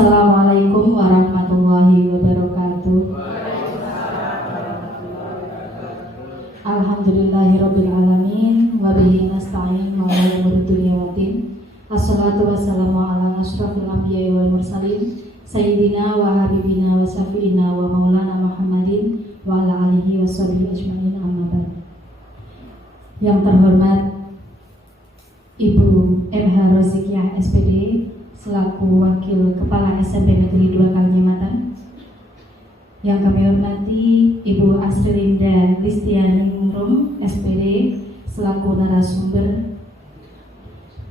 Assalamualaikum warahmatullahi wabarakatuh. Alhamdulillahirabbil alamin wa bihi nasta'in wa ala umuri dunya waddin. Assalatu wassalamu ala asyrafil anbiya'i wal mursalin sayyidina wa habibina wa syafi'ina wa maulana Muhammadin wa ala alihi washabihi ajmain, amma ba'd. Yang terhormat Ibu MH Rozikiah SPD selaku Wakil Kepala SMP Negeri 2 Kalinyamatan. Yang kami hormati Ibu Asrinda Listianingrum SPD selaku narasumber.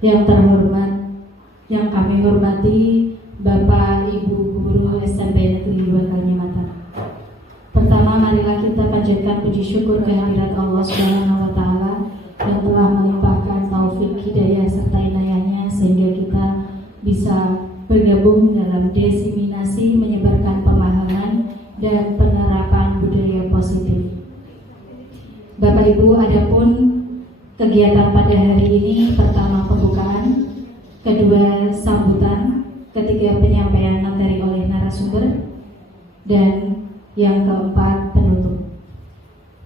Yang terhormat, yang kami hormati Bapak Ibu Guru SMP Negeri 2 Kalinyamatan. Pertama, marilah kita panjatkan puji syukur kehadirat Allah Subhanahu wa taala yang telah melimpahkan taufik hidayah serta inayahnya sehingga kita bisa bergabung dalam diseminasi menyebarkan pemahaman dan penerapan budaya positif. Bapak Ibu, adapun kegiatan pada hari ini, pertama pembukaan, kedua sambutan, ketiga penyampaian materi oleh narasumber, dan yang keempat penutup.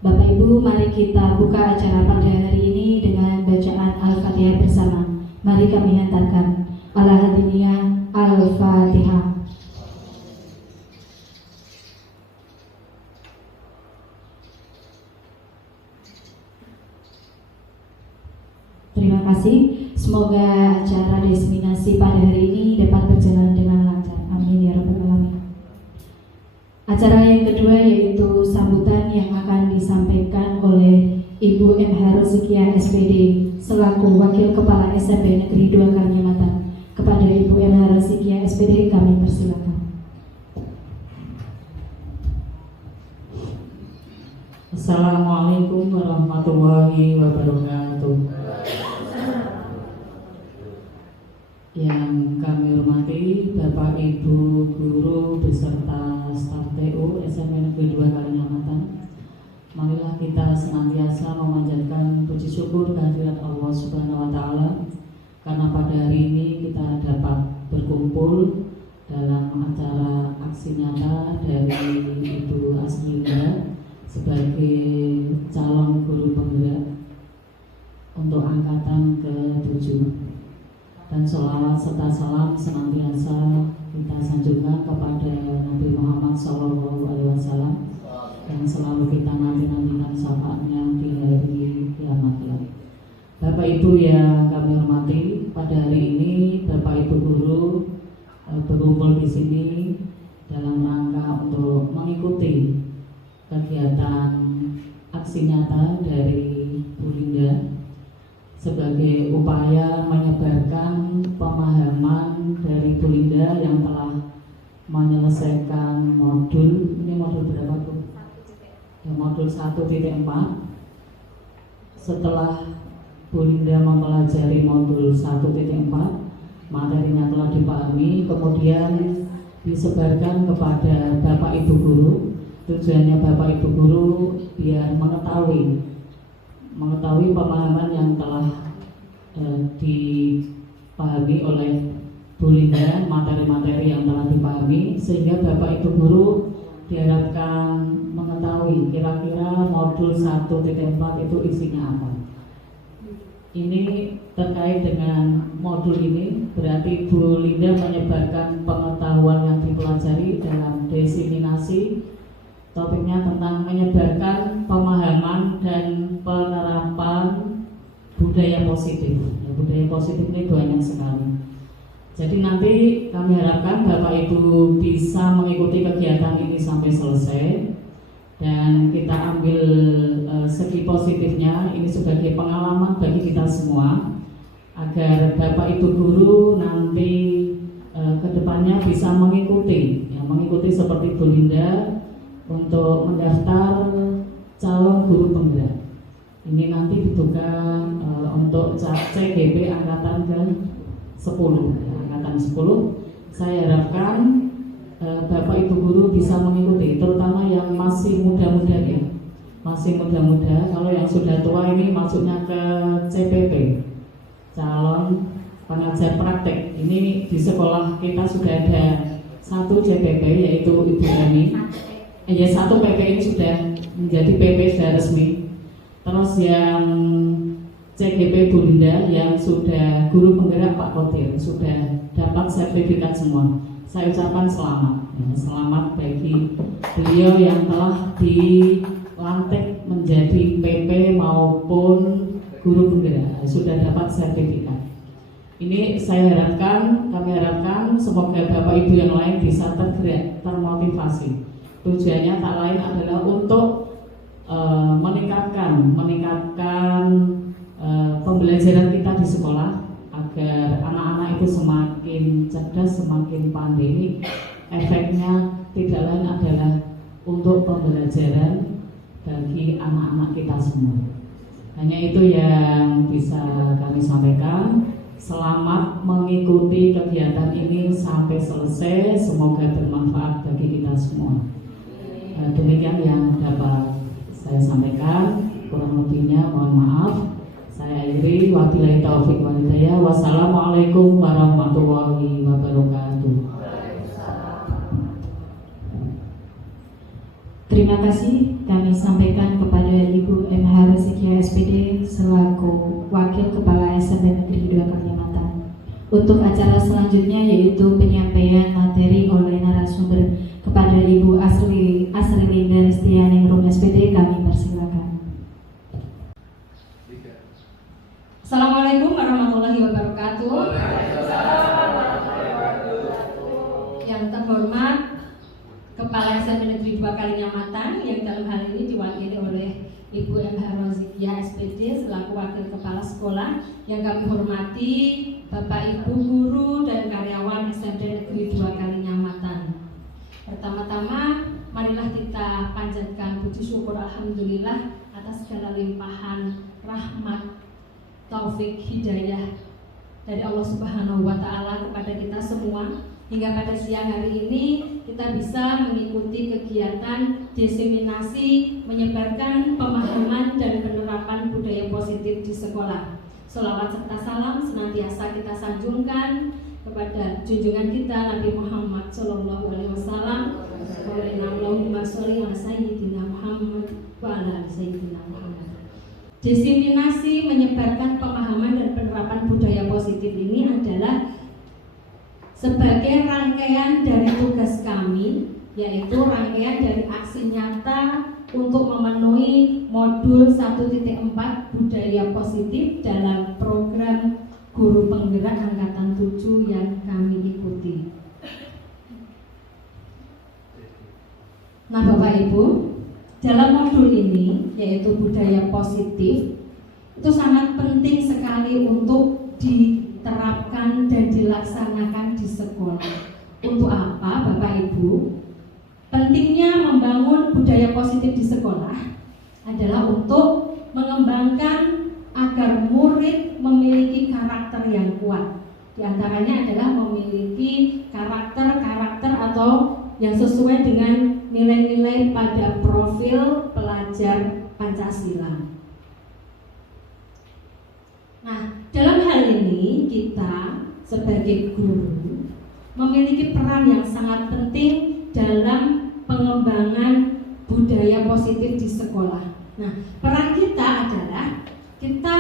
Bapak Ibu, mari kita buka acara pada hari ini dengan bacaan Al-Fatihah bersama. Mari kami hantarkan ala hadiniyah Al-Fatihah. Terima kasih. Semoga acara diseminasi pada hari ini dapat berjalan dengan lancar. Amin ya rabbal alamin. Acara yang kedua yaitu sambutan yang akan disampaikan oleh Ibu MH Rozikiah SPD selaku Wakil Kepala SMP Negeri 2 Kalinyamatan. Kepada Ibu MH Rozikiah SPD kami persilakan. Assalamualaikum warahmatullahi wabarakatuh. Yang kami hormati Bapak Ibu Guru beserta staf TU SMP Negeri 2 Kalinyamatan. Marilah kita senantiasa memanjatkan puji syukur kehadirat Allah Subhanahu wa taala karena pada hari ini kita dapat berkumpul dalam acara aksi nyata dari Ibu Asrinda sebagai calon guru penggerak untuk angkatan ke-7. Dan sholawat serta salam senantiasa kita sanjungkan kepada Nabi Muhammad SAW yang selalu kita nanti-nantikan syafaatnya di hari kiamat kelak. Bapak Ibu yang kami hormati, pada hari ini Bapak Ibu guru berkumpul di sini dalam rangka untuk mengikuti kegiatan aksi nyata dari Bu Linda sebagai upaya menyebarkan pemahaman dari Bu Linda yang telah menyelesaikan modul, ini modul berapa Bu? Ya, modul 1.4. Setelah Bu Linda mempelajari modul 1.4, materinya telah dipahami, kemudian disebarkan kepada Bapak Ibu guru. Tujuannya Bapak Ibu guru biar mengetahui pemahaman yang telah dipahami oleh Bu Linda, materi-materi yang telah dipahami, sehingga Bapak Ibu guru diharapkan mengetahui kira-kira modul 1.4 itu isinya apa. Ini terkait dengan modul ini, berarti Bu Linda menyebarkan pengetahuan yang dipelajari dalam diseminasi. Topiknya tentang menyebarkan pemahaman dan penerapan budaya positif. Ya, budaya positif ini banyak sekali. Jadi nanti kami harapkan Bapak Ibu bisa mengikuti kegiatan ini sampai selesai. Dan kita ambil segi positifnya, ini sebagai pengalaman bagi kita semua, agar Bapak Ibu guru nanti kedepannya bisa mengikuti, ya, mengikuti seperti Bu Linda untuk mendaftar calon guru penggerak. Ini nanti dibutuhkan untuk CGP angkatan ke-10, ya, angkatan 10. Saya harapkan Bapak Ibu guru bisa mengikuti, terutama yang masih muda-muda ya, masih muda-muda. Kalau yang sudah tua ini masuknya ke CPP, calon pengajar praktek. Ini di sekolah kita sudah ada satu CPP yaitu Ibu Rani. Ya, satu PP ini sudah menjadi PP sudah resmi. Terus yang CGP Bu Linda yang sudah guru penggerak Pak Kotir sudah dapat sertifikat semua. Saya ucapkan selamat, ya, selamat bagi beliau yang telah dilantik menjadi PP maupun guru penggerak sudah dapat sertifikat. Ini kami harapkan semoga Bapak Ibu yang lain bisa tergerak, termotivasi. Tujuannya tak lain adalah untuk meningkatkan pembelajaran kita di sekolah agar anak-anak itu semakin cerdas, semakin pandai. Efeknya tidak lain adalah untuk pembelajaran bagi anak-anak kita semua. Hanya itu yang bisa kami sampaikan. Selamat mengikuti kegiatan ini sampai selesai. Semoga bermanfaat bagi kita semua. Demikian yang dapat saya sampaikan. Kurang lebihnya mohon maaf. Saya akhiri. Wabillahi taufiq wal hidayah. Wassalamualaikum warahmatullahi wabarakatuh. Terima kasih kami sampaikan kepada Ibu MH Rezekia SPD selaku Wakil Kepala SMP Negeri 2 Kalimantan. Untuk acara selanjutnya yaitu penyampaian materi oleh narasumber kepada Ibu Asri Linda Restianingrum SPD, kami persilakan. Assalamualaikum warahmatullahi wabarakatuh. Yang terhormat Kepala SMP Negeri 2 Kalinyamatan yang dalam hal ini diwakili oleh Ibu MH Rezekia SPD selaku Wakil Kepala Sekolah, yang kami hormati Bapak Ibu guru dan karyawan SMP Negeri 2 Kalinyamatan. Pertama-tama marilah kita panjatkan puji syukur alhamdulillah atas segala limpahan rahmat, taufik, hidayah dari Allah Subhanahu wa Ta'ala kepada kita semua. Hingga pada siang hari ini kita bisa mengikuti kegiatan diseminasi menyebarkan pemahaman dan penerapan budaya positif di sekolah. Sholawat serta salam senantiasa kita sanjungkan kepada junjungan kita Nabi Muhammad Sallallahu Alaihi Wasallam. Allahumma sholli ala sayyidina Muhammad wa ala sayyidina Muhammad. Diseminasi menyebarkan pemahaman dan penerapan budaya positif ini adalah sebagai rangkaian dari tugas kami, yaitu rangkaian dari aksi nyata untuk memenuhi modul 1.4 budaya positif dalam program guru penggerak angkatan 7 yang kami ikuti. Nah Bapak Ibu, dalam modul ini yaitu budaya positif itu sangat penting sekali untuk diterapkan dan dilaksanakan di sekolah. Untuk apa Bapak Ibu? Pentingnya membangun budaya positif di sekolah adalah untuk mengembangkan agar murid memiliki karakter yang kuat. Di antaranya adalah memiliki karakter atau yang sesuai dengan nilai-nilai pada profil pelajar Pancasila. Nah, dalam hal ini kita sebagai guru memiliki peran yang sangat penting dalam pengembangan budaya positif di sekolah. Nah, peran kita adalah kita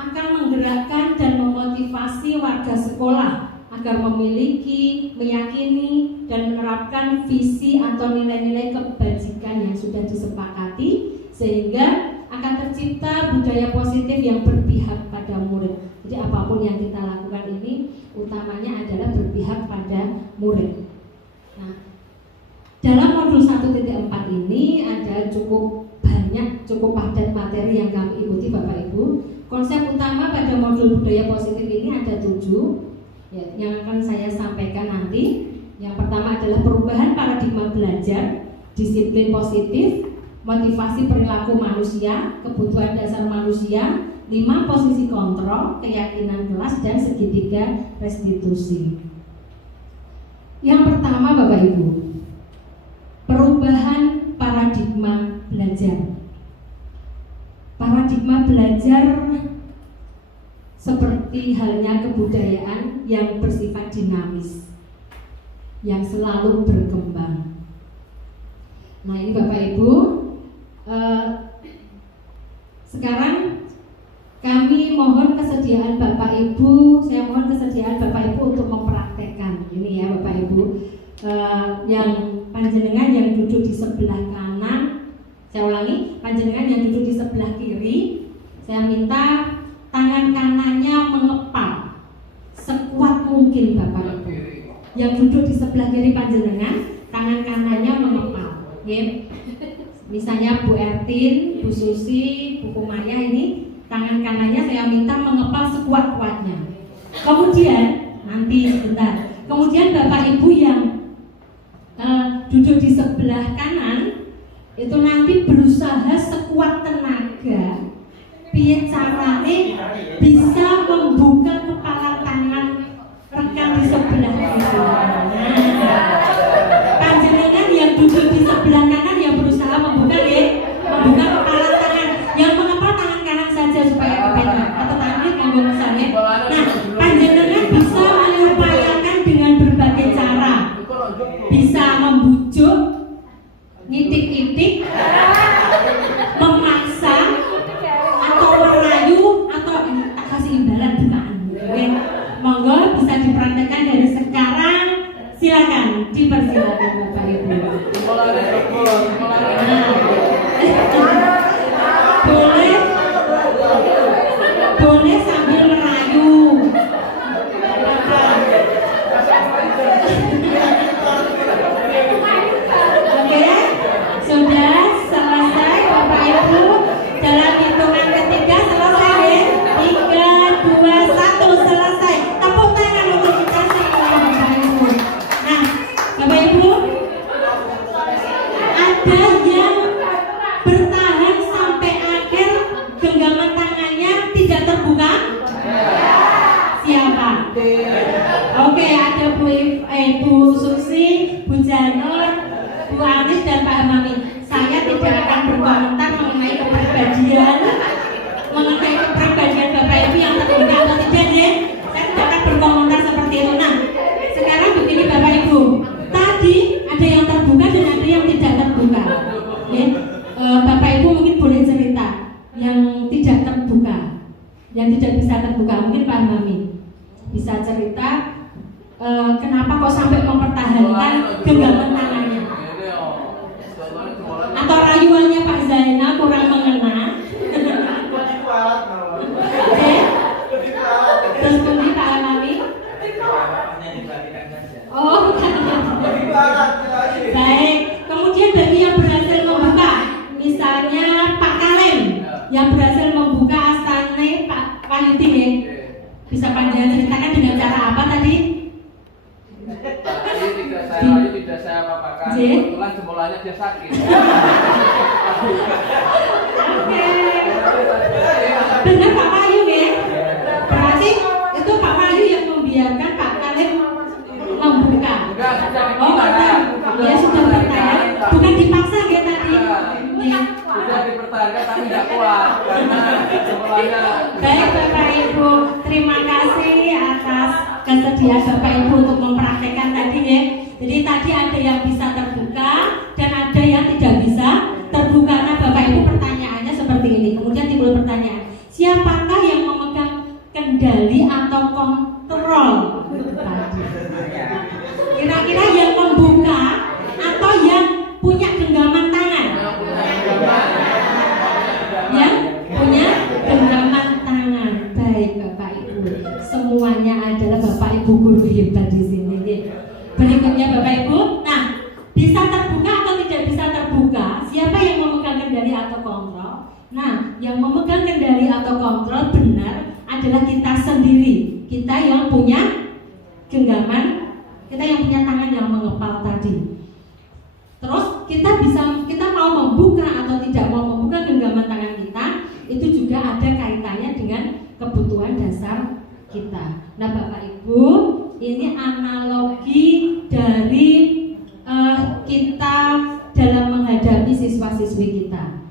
akan menggerakkan dan memotivasi warga sekolah agar memiliki, meyakini, dan menerapkan visi atau nilai-nilai kebajikan yang sudah disepakati sehingga akan tercipta budaya positif yang berpihak pada murid. Jadi apapun yang kita lakukan ini utamanya adalah berpihak pada murid. Nah, dalam modul 1.4 ini ada cukup padat materi yang kami ikuti Bapak Ibu. Konsep utama pada modul budaya positif ini ada 7 ya, yang akan saya sampaikan nanti. Yang pertama adalah perubahan paradigma belajar, disiplin positif, motivasi perilaku manusia, kebutuhan dasar manusia, 5 posisi kontrol, keyakinan kelas, dan segitiga restitusi. Yang pertama Bapak Ibu, perubahan paradigma belajar. Paradigma belajar seperti halnya kebudayaan yang bersifat dinamis. yang selalu berkembang. Nah ini Bapak Ibu, sekarang kami mohon kesediaan Bapak Ibu, saya mohon kesediaan Bapak Ibu untuk mempraktekkan ini ya Bapak Ibu. Yang panjenengan yang duduk di sebelah kanan, saya ulangi, panjenengan yang duduk di sebelah kiri, saya minta tangan kanannya mengepal sekuat mungkin Bapak Ibu. Yang duduk di sebelah kiri panjenengan, tangan kanannya mengepal. Okay. Misalnya Bu Ertin, Bu Susi, Bu Kumaya ini tangan kanannya saya minta mengepal sekuat-kuatnya. Kemudian nanti sebentar. Kemudian Bapak Ibu yang duduk di sebelah kanan itu nanti berusaha sekuat tenaga piye carane bisa membuka kepala tangan rekan di sebelah kiri. Panjenengan yang duduk di sebelah kanan yang berusaha membuka membuka kepala tangan, yang mengepal tangan kanan saja supaya kepenak atau tangan kanggo misalnya. Nah, panjenengan bisa mengupayakan dengan berbagai cara. Bisa membujuk, ngitik-itik, memaksa, atau merayu, atau tak kasih imbalan bukaan. Monggo bisa dipraktekkan dari sekarang. Silakan, dipersilakan Bapak Ibu. Boleh sambil merayu. Oke, sudah selesai Bapak Ibu. Dalam hitungan ketiga selesai ya. 3, 2, 1 selesai. Tepuk tangan untuk kita semua Bapak Ibu. Nah, Bapak Ibu, ada yang bertahan sampai akhir genggaman tangannya tidak terbuka? Siapa? Oke, ada Bu Susi, Bu Janur, Bu Anis dan Pak Hamami. Saya tidak akan berkomentar mengenai kepribadian Bapak Ibu yang terbuka atau tidak ya. Saya tidak akan berkomentar seperti itu. Nah, sekarang begini Bapak Ibu. Tadi ada yang terbuka dan ada yang tidak terbuka. Ya. Bapak Ibu mungkin boleh cerita yang tidak terbuka, yang tidak bisa terbuka. Mungkin Pak Hamami bisa cerita kenapa kok sampai mempertahankan genggaman tangannya, atau rayuannya Pak Zainal kurang mengena. Terus kemudian Pak Hamami, oh baik. Kemudian bagi yang berhasil membuka, misalnya Pak Kalem yang berhasil membuka astane Pak Wahyudi ya, bisa panjang ceritakan dengan cara apa tadi? Tidak saya apa-apakan. Kebetulan jempolnya dia sakit. Oke. Benar Pak Wahyu ya? Berarti itu Pak Wahyu yang membiarkan Pak Kalem membuka. Enggak, sudah Oh, dipertahankan. ya sudah bertahan. Bukan dipaksa ya tadi. Ya. Sudah dipertahankan tapi tidak kuat karena jempolnya. Baik Bapak Ibu, terima kasih atas kesediaan Bapak Ibu untuk mempraktekkan tadi ya. Jadi tadi ada yang bisa terbuka dan ada yang tidak bisa terbuka. Nah Bapak Ibu pertanyaannya seperti ini. Kemudian timbul pertanyaan, siapakah yang memegang kendali atau kontrol tadi? Kira-kira yang membuka atau yang punya genggaman tangan? Yang punya genggaman tangan. Baik Bapak Ibu, semuanya adalah Bapak Ibu guru hebat di sini. Berikutnya Bapak Ibu, nah bisa terbuka atau tidak bisa terbuka? Siapa yang memegang kendali atau kontrol? Nah, yang memegang kendali atau kontrol benar adalah kita sendiri. Kita yang punya genggaman, kita yang punya tangan yang mengepal tadi. Terus kita mau membuka atau tidak mau membuka genggaman tangan kita, itu juga ada kaitannya dengan kebutuhan dasar kita. Nah Bapak Ibu, ini analogi dari kita dalam menghadapi siswa-siswi kita.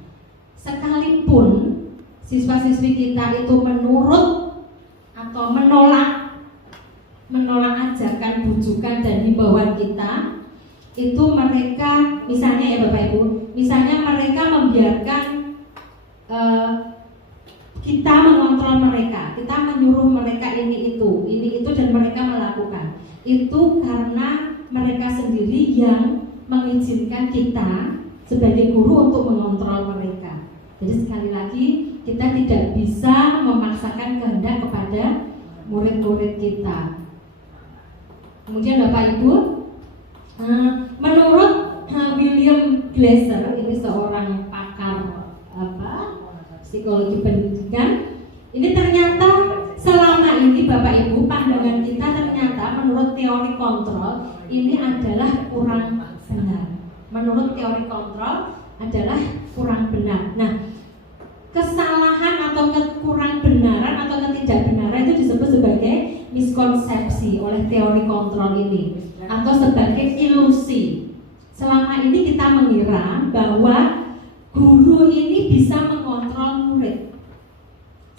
Sekalipun siswa-siswi kita itu menurut atau menolak menolak ajakan, bujukan dan himbauan kita, itu mereka misalnya ya Bapak Ibu, misalnya mereka membiarkan kita mengontrol mereka, kita menyuruh mereka ini itu dan mereka melakukan. Itu karena mereka sendiri yang mengizinkan kita sebagai guru untuk mengontrol mereka. Jadi sekali lagi kita tidak bisa memaksakan kehendak kepada murid-murid kita. Kemudian Bapak Ibu, menurut William Glasser, ini seorang pakar psikologi pendidikan, ini ternyata selama ini Bapak Ibu, pandangan kita ternyata menurut teori kontrol ini adalah kurang benar. Menurut teori kontrol adalah kurang benar. Nah, kesalahan atau kekurang benaran atau ketidakbenaran itu disebut sebagai miskonsepsi oleh teori kontrol ini atau sebagai ilusi. Selama ini kita mengira bahwa guru ini bisa mengontrol murid.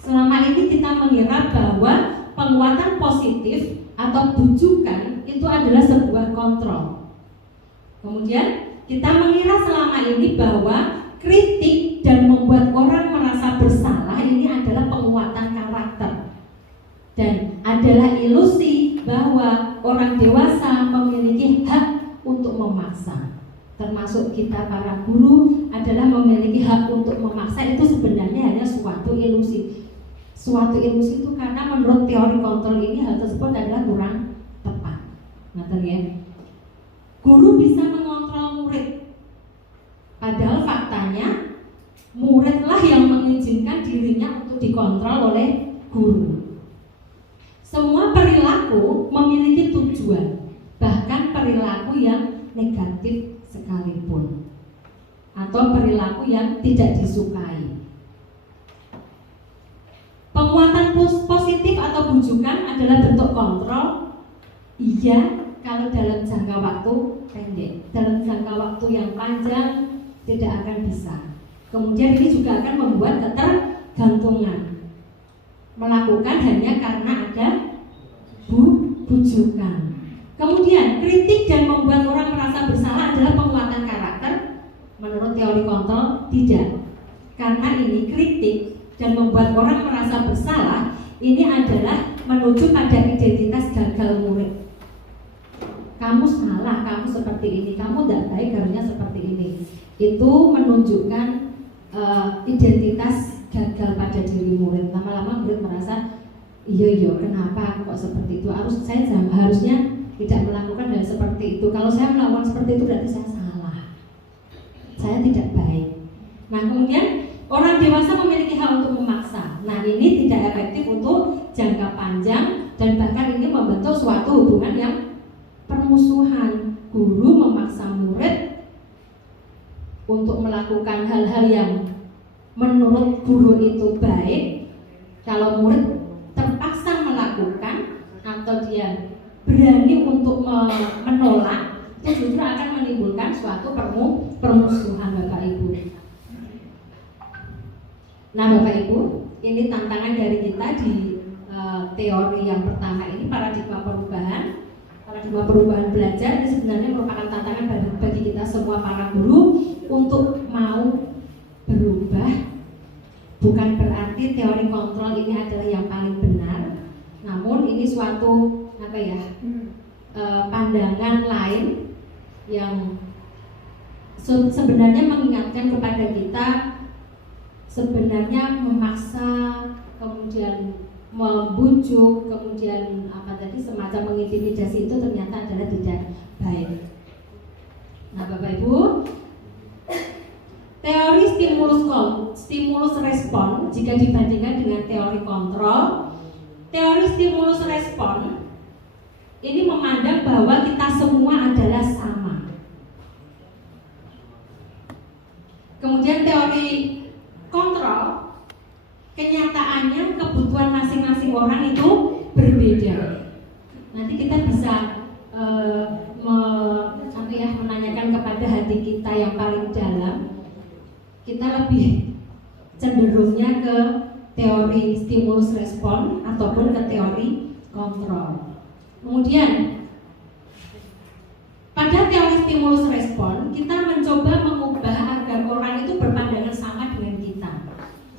Selama ini kita mengira bahwa penguatan positif atau bujukan itu adalah sebuah kontrol. Kemudian kita mengira selama ini bahwa kritik dan membuat orang merasa bersalah ini adalah penguatan karakter dan adalah ilusi bahwa orang dewasa memiliki hak untuk memaksa. Termasuk kita para guru adalah memiliki hak untuk memaksa. Itu sebenarnya hanya suatu ilusi. Suatu ilusi itu karena menurut teori kontrol ini hal tersebut adalah kurang tepat. Ngerti ya? Guru bisa mengontrol murid, padahal faktanya muridlah yang mengizinkan dirinya untuk dikontrol oleh guru. Semua perilaku memiliki tujuan, bahkan perilaku yang negatif sekalipun atau perilaku yang tidak disukai. Penguatan positif atau bujukan adalah bentuk kontrol. Iya, kalau dalam jangka waktu pendek, dalam jangka waktu yang panjang tidak akan bisa. Kemudian ini juga akan membuat ketergantungan. Melakukan hanya karena ada bujukan. Kemudian kritik dan membuat orang merasa bersalah adalah penguatan karakter. Menurut teori kontrol tidak. Karena ini kritik dan membuat orang merasa bersalah, ini adalah menuju pada identitas gagal murid. Kamu salah, kamu seperti ini, kamu tidak baik, harusnya seperti ini. Itu menunjukkan identitas gagal pada diri murid. Lama-lama murid merasa, iya kenapa aku kok seperti itu? Harusnya tidak melakukan hal seperti itu. Kalau saya melakukan seperti itu berarti saya salah, saya tidak baik. Nah kemudian orang dewasa memiliki hak untuk memaksa. Nah ini tidak efektif untuk jangka panjang dan bahkan ini membentuk suatu hubungan yang permusuhan. Guru memaksa murid untuk melakukan hal-hal yang menurut guru itu baik. Kalau murid terpaksa melakukan atau dia berani untuk menolak, itu justru akan menimbulkan suatu permusuhan Bapak Ibu. Nah Bapak Ibu, ini tantangan dari kita di teori yang pertama ini, paradigma perubahan. Paradigma perubahan belajar ini sebenarnya merupakan tantangan bagi kita semua para guru untuk mau berubah. Bukan berarti teori kontrol ini adalah yang paling benar, namun ini suatu pandangan lain yang sebenarnya mengingatkan kepada kita sebenarnya memaksa, kemudian membujuk, kemudian semacam mengintimidasi itu ternyata adalah tidak baik. Nah Bapak Ibu, teori stimulus respon jika dibandingkan dengan teori kontrol, teori stimulus respon ini memandang bahwa kita semua adalah sama. Kemudian teori kontrol, kenyataannya kebutuhan masing-masing orang itu berbeda. Nanti kita bisa menanyakan kepada hati kita yang paling dalam, kita lebih cenderungnya ke teori stimulus respon ataupun ke teori kontrol. Kemudian pada teori stimulus respon, kita mencoba mengubah agar orang itu berpandangan sama dengan kita.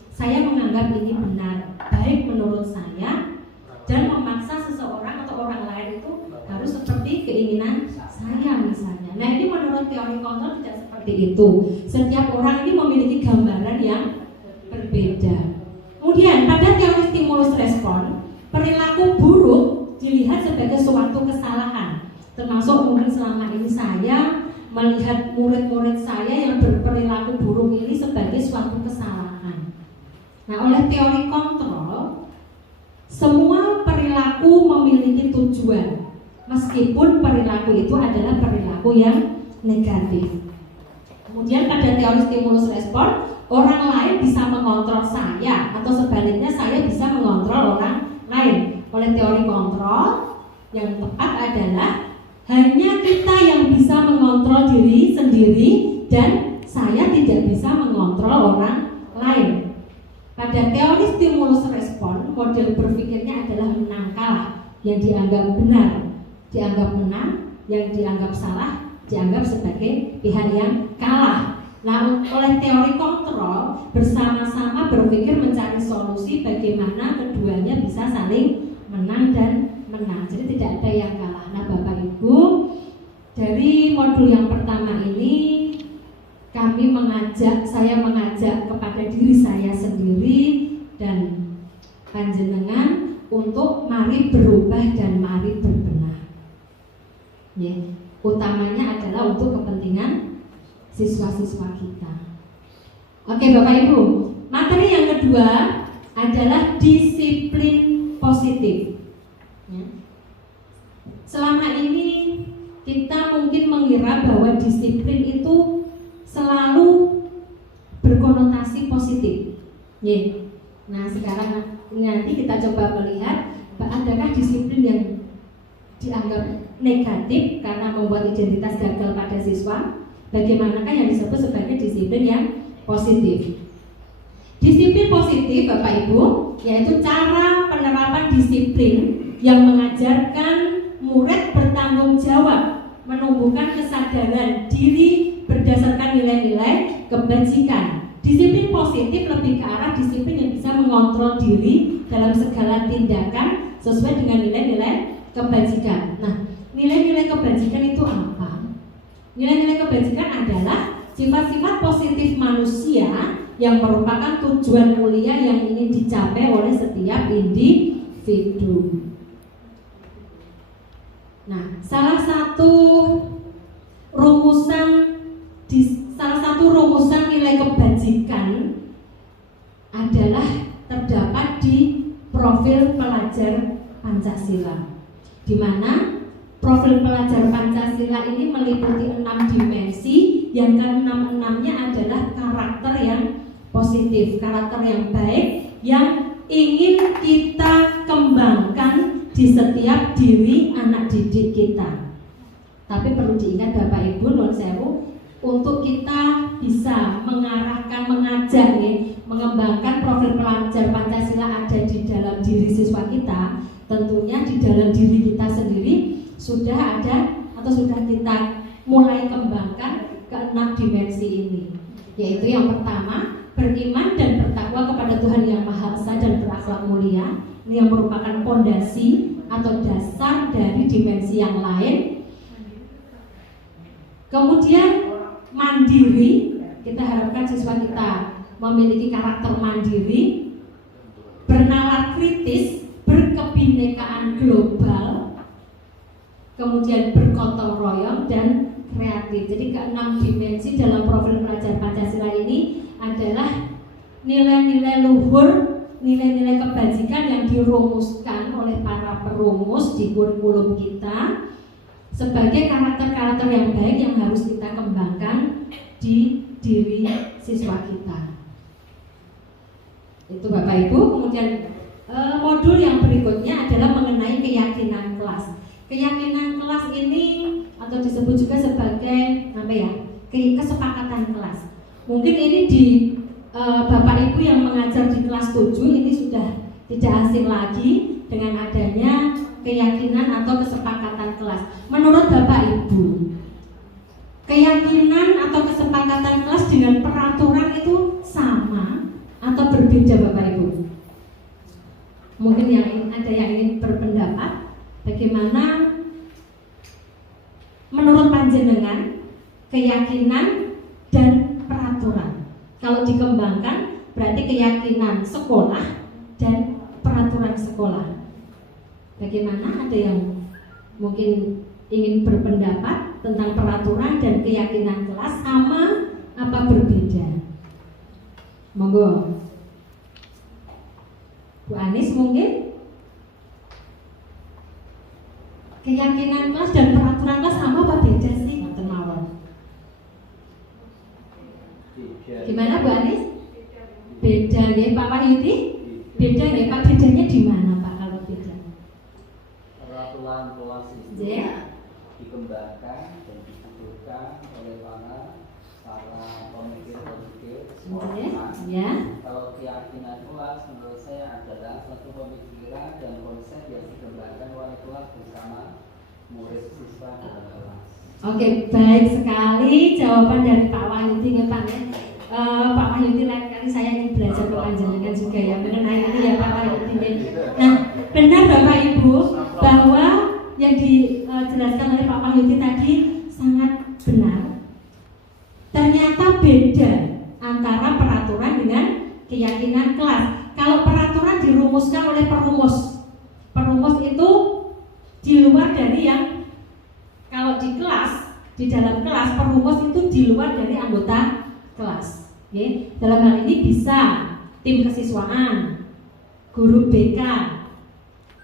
Saya menganggap ini benar, baik menurut saya, dan memaksa seseorang atau orang lain itu harus seperti keinginan saya misalnya. Nah, ini menurut teori kontrol tidak seperti itu. Setiap orang ini memiliki gambaran yang berbeda. Kemudian pada teori stimulus respon, perilaku buruk dilihat sebagai suatu kesalahan. Termasuk mungkin selama ini saya melihat murid-murid saya yang berperilaku buruk ini sebagai suatu kesalahan. Nah, oleh teori kontrol, semua perilaku memiliki tujuan, meskipun perilaku itu adalah perilaku yang negatif. Kemudian pada teori stimulus respon, orang lain bisa mengontrol saya, atau sebaliknya saya bisa mengontrol orang lain. Oleh teori kontrol, yang tepat adalah hanya kita yang bisa mengontrol diri sendiri dan saya tidak bisa mengontrol orang lain. Pada teori stimulus respon, model berpikirnya adalah menang kalah. Yang dianggap benar dianggap menang, yang dianggap salah dianggap sebagai pihak yang kalah. Nah, oleh teori kontrol, bersama-sama berpikir mencari solusi bagaimana keduanya bisa saling menang dan menang. Jadi tidak ada yang kalah. Nah, Bapak Ibu, dari modul yang pertama ini saya mengajak kepada diri saya sendiri dan panjenengan untuk mari berubah dan mari berbenah. Ya, utamanya adalah untuk kepentingan siswa-siswa kita. Oke, Bapak Ibu, materi yang kedua adalah disiplin positif. Ya. Selama ini kita mungkin mengira bahwa disiplin itu selalu berkonotasi positif. Ya. Nah, sekarang nanti kita coba melihat adakah disiplin yang dianggap negatif karena membuat identitas gagal pada siswa. Bagaimanakah yang disebut sebagai disiplin yang positif? Disiplin positif, Bapak Ibu, yaitu cara penerapan disiplin yang mengajarkan murid bertanggung jawab, menumbuhkan kesadaran diri berdasarkan nilai-nilai kebajikan. Disiplin positif lebih ke arah disiplin yang bisa mengontrol diri dalam segala tindakan sesuai dengan nilai-nilai kebajikan. Nah, nilai-nilai kebajikan itu apa? Nilai-nilai kebajikan adalah sifat-sifat positif manusia yang merupakan tujuan mulia yang ingin dicapai oleh setiap individu. Nah, salah satu rumusan nilai kebajikan adalah terdapat di profil pelajar Pancasila, di mana profil pelajar Pancasila ini meliputi 6 dimensi. Yang ke-6-6-nya adalah karakter yang positif, karakter yang baik yang ingin kita kembangkan di setiap diri anak didik kita. Tapi perlu diingat Bapak Ibu, nuwun sewu, untuk kita bisa mengarahkan, mengajak mengembangkan profil pelajar Pancasila ada di dalam diri siswa kita, tentunya di dalam diri kita sendiri sudah ada atau sudah kita mulai kembangkan ke-6 dimensi ini. Yaitu yang pertama, beriman dan bertakwa kepada Tuhan Yang Maha Esa dan berakhlak mulia. Ini yang merupakan fondasi atau dasar dari dimensi yang lain. Kemudian mandiri, kita harapkan siswa kita memiliki karakter mandiri, bernalar kritis, berkebinekaan global, kemudian bergotong royong dan kreatif. Jadi ke-6 dimensi dalam profil pelajar Pancasila ini adalah nilai-nilai luhur, nilai-nilai kebajikan yang dirumuskan oleh para perumus di kurikulum kita sebagai karakter-karakter yang baik yang harus kita kembangkan di diri siswa kita. Itu Bapak Ibu. Kemudian modul yang berikutnya adalah mengenai keyakinan kelas. Keyakinan kelas ini atau disebut juga sebagai kesepakatan kelas. Mungkin ini di Bapak Ibu yang mengajar di kelas 7 ini sudah tidak asing lagi dengan adanya keyakinan atau kesepakatan kelas. Menurut Bapak Ibu, keyakinan atau kesepakatan kelas dengan peraturan itu sama atau berbeda Bapak Ibu? Mungkin ada yang ingin berpendapat bagaimana menurut panjenengan keyakinan dan peraturan. Kalau dikembangkan berarti keyakinan sekolah dan peraturan sekolah. Bagaimana, ada yang mungkin ingin berpendapat tentang peraturan dan keyakinan kelas sama apa berbeda? Monggo. Bu Anis mungkin? Keyakinan kelas dan peraturan kelas sama apa beda sih? Ngoten mawon. Gimana Bu Anis? Beda ya Pak Wahyudi? Beda ya Pak, bedanya di mana Pak kalau beda? Peraturan kelas itu dikembangkan dan dibutuhkan oleh para pemikir-pemikir sekolah. Ya. Kalau keyakinan kelas menurut saya adalah suatu pemikiran dan konsep yang dikembangkan oleh kelas bersama murid siswa dalam kelas. Oke, baik sekali jawaban dari Pak Wahyudi ya Pak ya. Pak Wahyudi lain kali saya ingin belajar ke panjenengan juga ya mengenai ini ya Pak Wahyudi. Nah, benar Bapak Ibu bahwa yang dijelaskan oleh Pak Wahyudi tadi sangat benar. Ternyata beda antara peraturan dengan keyakinan kelas. Kalau peraturan dirumuskan oleh perumus, perumus itu di luar dari yang, kalau di kelas, di dalam kelas perumus itu di luar dari anggota kelas. Okay. Dalam hal ini bisa tim kesiswaan, guru BK,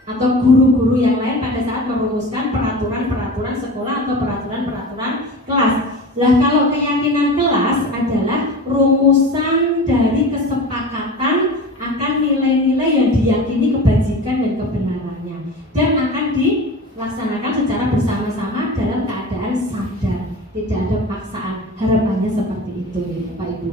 atau guru-guru yang lain pada saat merumuskan peraturan-peraturan sekolah atau peraturan-peraturan kelas. Lah kalau keyakinan kelas adalah rumusan dari kesepakatan akan nilai-nilai yang diyakini kebajikan dan kebenarannya, dan akan dilaksanakan secara bersama-sama dalam keadaan sadar, tidak ada paksaan. Harapannya seperti itu ya Bapak Ibu.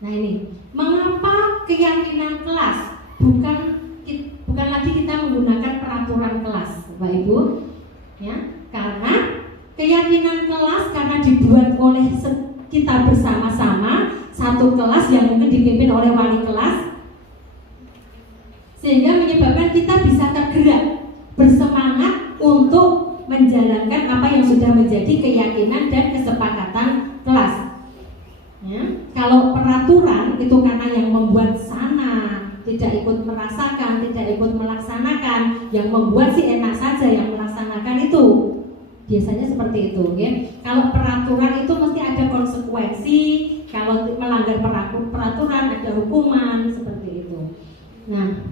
Nah ini, mengapa keyakinan kelas bukan lagi kita menggunakan peraturan kelas Bapak Ibu ya, karena keyakinan kelas karena dibuat oleh kita bersama-sama, satu kelas yang mungkin dipimpin oleh wali kelas, sehingga menyebabkan kita bisa tergerak, bersemangat untuk menjalankan apa yang sudah menjadi keyakinan dan kesepakatan kelas ya. Kalau peraturan itu karena yang membuat sana tidak ikut merasakan, tidak ikut melaksanakan, yang membuat si enak saja yang melaksanakan itu. Biasanya seperti itu, ya. Kalau peraturan itu mesti ada konsekuensi, kalau melanggar peraturan ada hukuman, seperti itu. Nah,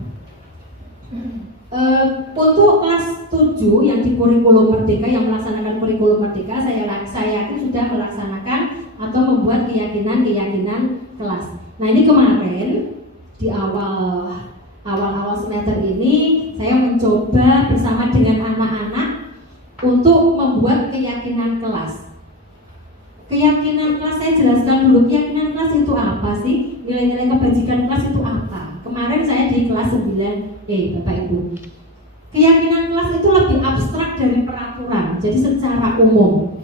untuk kelas 7 yang di kurikulum merdeka, yang melaksanakan kurikulum merdeka, saya yakin sudah melaksanakan atau membuat keyakinan kelas. Nah ini kemarin di awal semester ini saya mencoba bersama dengan anak-anak untuk membuat keyakinan kelas. Keyakinan kelas saya jelaskan dulu, keyakinan kelas itu apa sih? Nilai-nilai kebajikan kelas itu apa? Kemarin saya di kelas 9E Bapak Ibu. Keyakinan kelas itu lebih abstrak dari peraturan, jadi secara umum.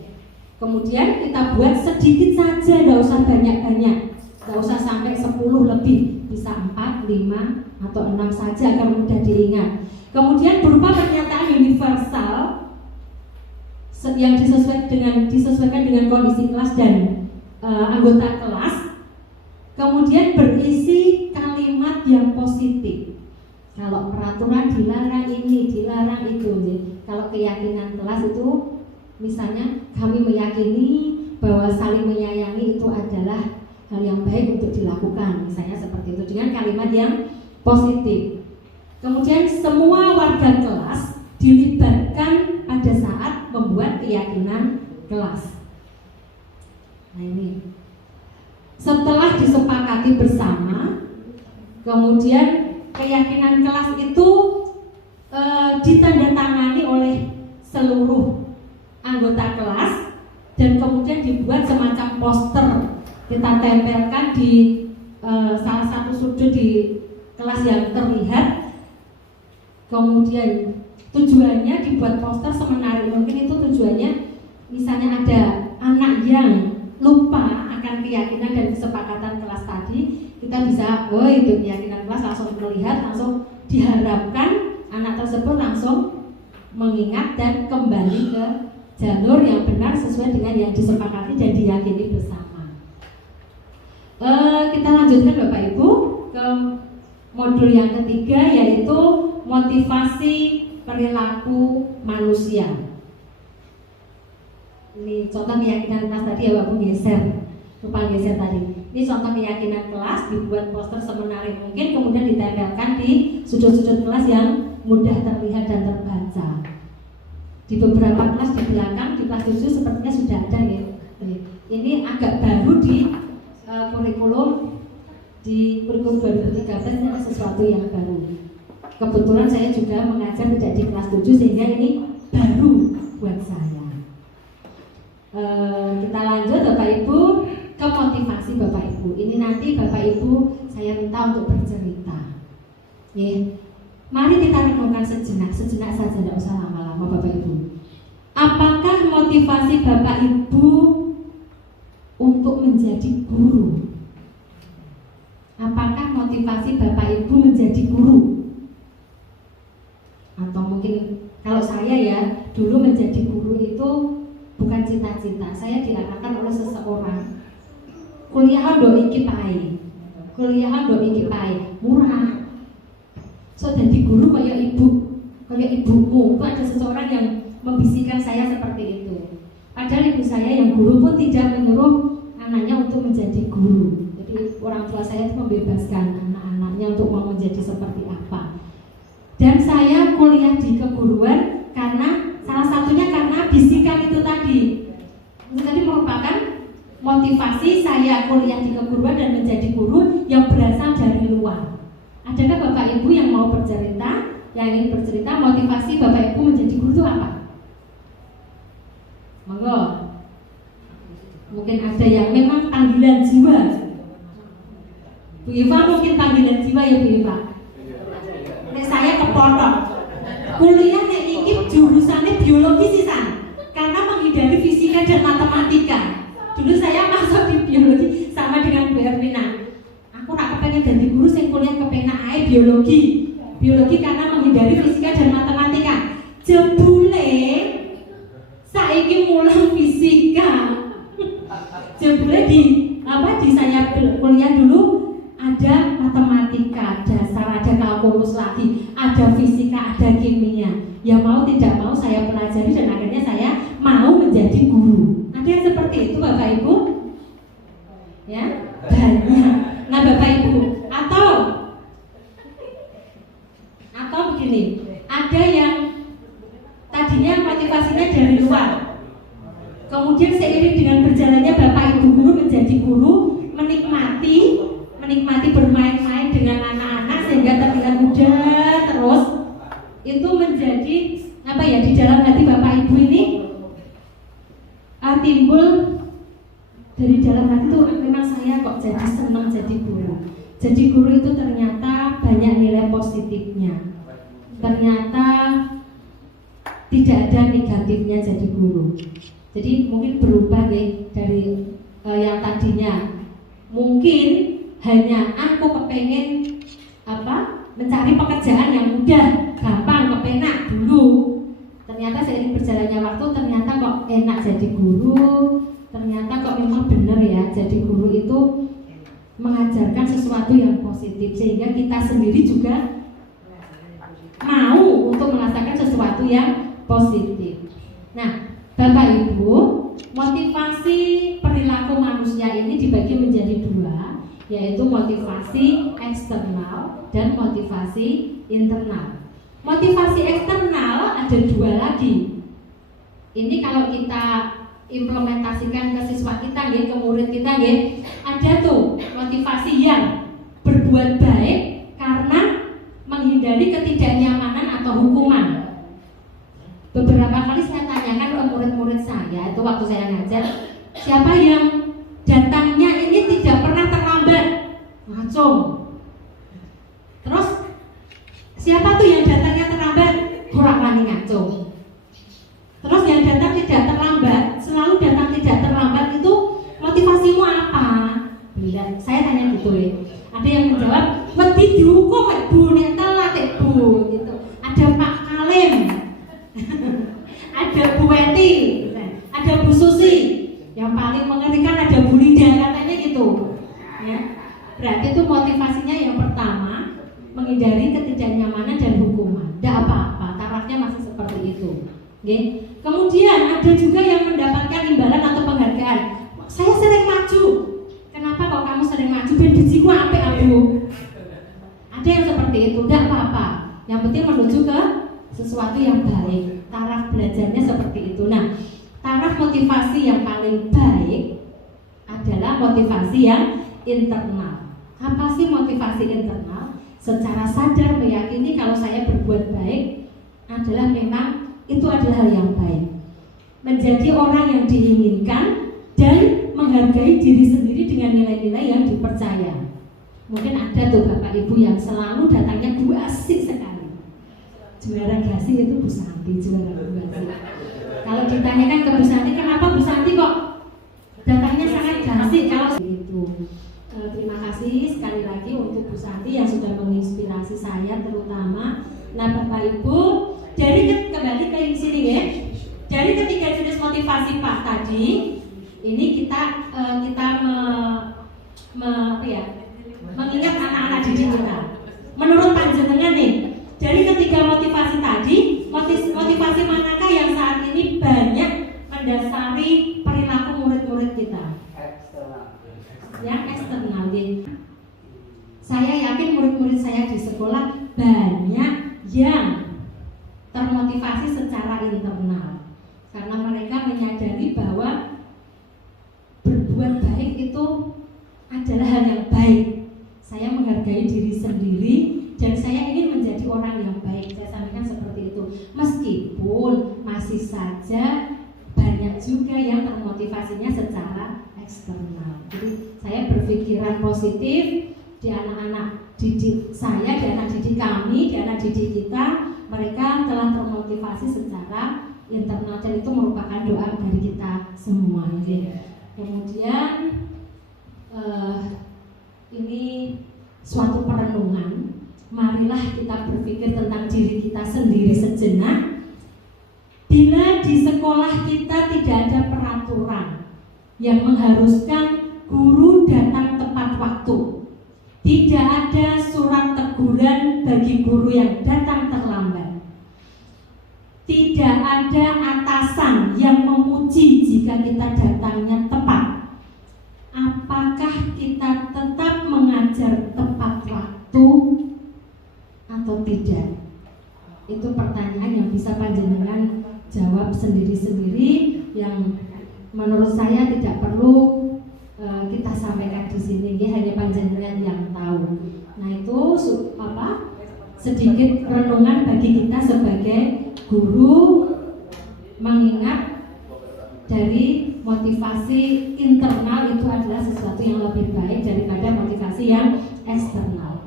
Kemudian kita buat sedikit saja, nggak usah banyak-banyak, nggak usah sampai 10 lebih, bisa 4, 5, atau 6 saja agar mudah diingat. Kemudian berupa pernyataan universal yang disesuaikan dengan kondisi kelas dan anggota kelas. Kemudian berisi kalimat yang positif. Kalau peraturan dilarang ini, dilarang itu. Kalau keyakinan kelas itu misalnya kami meyakini bahwa saling menyayangi itu adalah hal yang baik untuk dilakukan, misalnya seperti itu, dengan kalimat yang positif. Kemudian semua warga kelas dilibatkan pada saat membuat keyakinan kelas. Nah ini, setelah disepakati bersama, kemudian keyakinan kelas itu ditandatangani oleh seluruh anggota kelas dan kemudian dibuat semacam poster, kita tempelkan di salah satu sudut di kelas yang terlihat. Kemudian tujuannya dibuat poster semenarik mungkin. Itu tujuannya misalnya ada anak yang lupa akan keyakinan dan kesepakatan kelas tadi, kita bisa, oh itu keyakinan kelas, langsung melihat, langsung diharapkan anak tersebut langsung mengingat dan kembali ke jalur yang benar sesuai dengan yang disepakati dan diyakini bersama. Kita lanjutkan Bapak Ibu ke modul yang ketiga, yaitu motivasi perilaku manusia. Ini contoh keyakinan kelas tadi ya, walaupun lupa geser tadi. Ini contoh keyakinan kelas, dibuat poster semenarik mungkin, kemudian ditempelkan di sudut-sudut kelas yang mudah terlihat dan terbaca. Di beberapa kelas di belakang, di kelas 7 sepertinya sudah ada ya. Ini agak baru di kurikulum 2013, ini ada sesuatu yang baru. Kebetulan saya juga mengajar tidak di kelas 7 sehingga ini baru buat saya. Kita lanjut Bapak Ibu ke motivasi Bapak Ibu. Ini nanti Bapak Ibu saya minta untuk bercerita. Mari kita renungkan sejenak saja, tidak usah lama-lama Bapak Ibu. Apakah motivasi Bapak Ibu untuk menjadi guru? Apakah motivasi Bapak Ibu menjadi guru? Atau mungkin kalau saya ya, dulu menjadi guru itu bukan cita-cita. Saya diarahkan oleh seseorang. Kuliah do iki pae. Murah. So jadi guru kayak ibumu. Itu ada seseorang yang membisikkan saya seperti itu. Padahal ibu saya yang guru pun tidak menyuruh anaknya untuk menjadi guru. Jadi orang tua saya itu membebaskan anak-anaknya untuk mau menjadi seperti apa. Dan saya kuliah di keguruan karena salah satunya karena bisikan itu tadi. Itu tadi merupakan motivasi saya kuliah di keguruan dan menjadi guru yang berasal dari luar. Adakah Bapak Ibu yang mau bercerita, yang ingin bercerita motivasi Bapak Ibu menjadi guru itu apa? Monggo. Mungkin ada yang memang panggilan jiwa. Bu Iva mungkin panggilan jiwa ya Bu Iva. Saya kepotong kuliah nek iki jurusannya biologi sisan karena menghindari fisika dan matematika. Dulu saya masuk di biologi sama dengan Bu Ervina. Aku rak kepengen jadi guru sing kuliah kepenak ae biologi karena menghindari fisika dan matematika. Jebule saiki mulang fisika. Jebule di saya kuliah dulu ada matematika dasar, ada kalkulus lagi, ada fisika, ada kimia. Ya mau tidak mau saya pelajari dan akhirnya saya mau menjadi guru. Ada yang seperti itu Bapak Ibu? Ya, banyak. Nah Bapak Ibu, atau begini, ada yang tadinya motivasinya dari luar. Kemudian seiring dengan berjalannya Bapak Ibu guru menjadi guru, menikmati bermain-main dengan anak-anak sehingga terlihat mudah terus, itu menjadi apa ya, di dalam hati Bapak Ibu ini timbul dari dalam hati itu, memang saya kok jadi senang jadi guru. Jadi guru itu ternyata banyak nilai positifnya, ternyata tidak ada negatifnya jadi guru. Jadi mungkin berubah deh dari yang tadinya mungkin hanya aku kepengen mencari pekerjaan yang mudah, gampang, kepenak dulu. Ternyata seiring berjalannya waktu ternyata kok enak jadi guru. Ternyata kok memang benar ya, jadi guru itu mengajarkan sesuatu yang positif sehingga kita sendiri juga mau untuk merasakan sesuatu yang positif. Nah, Bapak Ibu, motivasi perilaku manusia ini dibagi menjadi dua, yaitu motivasi eksternal dan motivasi internal. Motivasi eksternal ada dua lagi. Ini kalau kita implementasikan ke siswa kita, ke murid kita, ada tuh motivasi yang berbuat baik karena menghindari ketidaknyamanan atau hukuman. Beberapa kali saya tanyakan ke murid-murid saya itu waktu saya ngajar, siapa yang datangnya ini tidak pernah terlambat? Langsung. Terus siapa tuh yang datangnya terlambat? Kurang paningan. Ada yang menjawab, wedi dihukum Bu, nek telat Bu gitu. Ada Pak Kalim. Ada Bu Weti, ada Bu Susi. Yang paling mengerikan ada Bu Lida katanya gitu. Ya. Berarti itu motivasinya yang pertama menghindari ketidaknyamanan dan hukuman. Tidak apa-apa, tarafnya masih seperti itu. Okay. Kemudian ada juga yang mendapatkan imbalan atau penghargaan. Saya sering maju. Kenapa kok kamu sering maju? Ben bijiku apik Abu. Ada yang seperti itu, tidak apa-apa. Yang penting menuju ke sesuatu yang baik. Taraf belajarnya seperti itu. Nah, taraf motivasi yang paling baik adalah motivasi yang internal. Apa sih motivasi internal? Secara sadar meyakini kalau saya berbuat baik adalah memang itu adalah hal yang baik. Menjadi orang yang diinginkan dan menghargai diri sendiri dengan nilai-nilai yang dipercaya. Mungkin ada tuh Bapak Ibu yang selalu datangnya Bu Asih sekali. Juara gasing itu Bu Santi, juara Bu Asih. Kalau ditanyakan ke Bu Santi, kenapa Bu Santi kok datangnya sangat gasing? Kalau itu terima kasih sekali lagi untuk Bu Santi yang sudah menginspirasi saya terutama. Nah Bapak Ibu, dari kembali ke sini ya. Dari ketiga jenis motivasi Pak tadi, ini kita mengingat anak-anak didik kita. Menurut panjenengan nih, dari ketiga motivasi tadi, motivasi manakah yang saat ini banyak mendasari perilaku murid-murid kita? Yang eksternal gitu. Saya yakin murid-murid saya di sekolah banyak yang termotivasi secara internal karena mereka menyadari bahwa berbuat baik itu adalah hal yang baik. Saya menghargai diri sendiri dan saya ingin menjadi orang yang baik. Saya sampaikan seperti itu. Meskipun masih saja banyak juga yang termotivasinya secara eksternal. Jadi saya berpikiran positif di anak-anak didik saya, di anak didik kami, di anak didik kita, mereka telah termotivasi secara internal dan itu merupakan doa dari kita semua. Kemudian ini suatu perenungan. Marilah kita berpikir tentang diri kita sendiri sejenak. Bila di sekolah kita tidak ada peraturan yang mengharuskan guru datang tepat waktu, tidak ada surat teguran bagi guru yang datang terlambat, tidak ada atasan yang memuji jika kita datangnya tepat, apakah kita tetap mengajar tepat waktu atau tidak? Itu pertanyaan yang bisa panjenengan jawab sendiri-sendiri, yang menurut saya tidak perlu kita sampaikan di sini, ya, hanya panjenengan yang tahu. Nah itu sedikit renungan bagi kita sebagai guru, mengingat dari motivasi internal itu adalah sesuatu yang lebih baik daripada motivasi yang eksternal.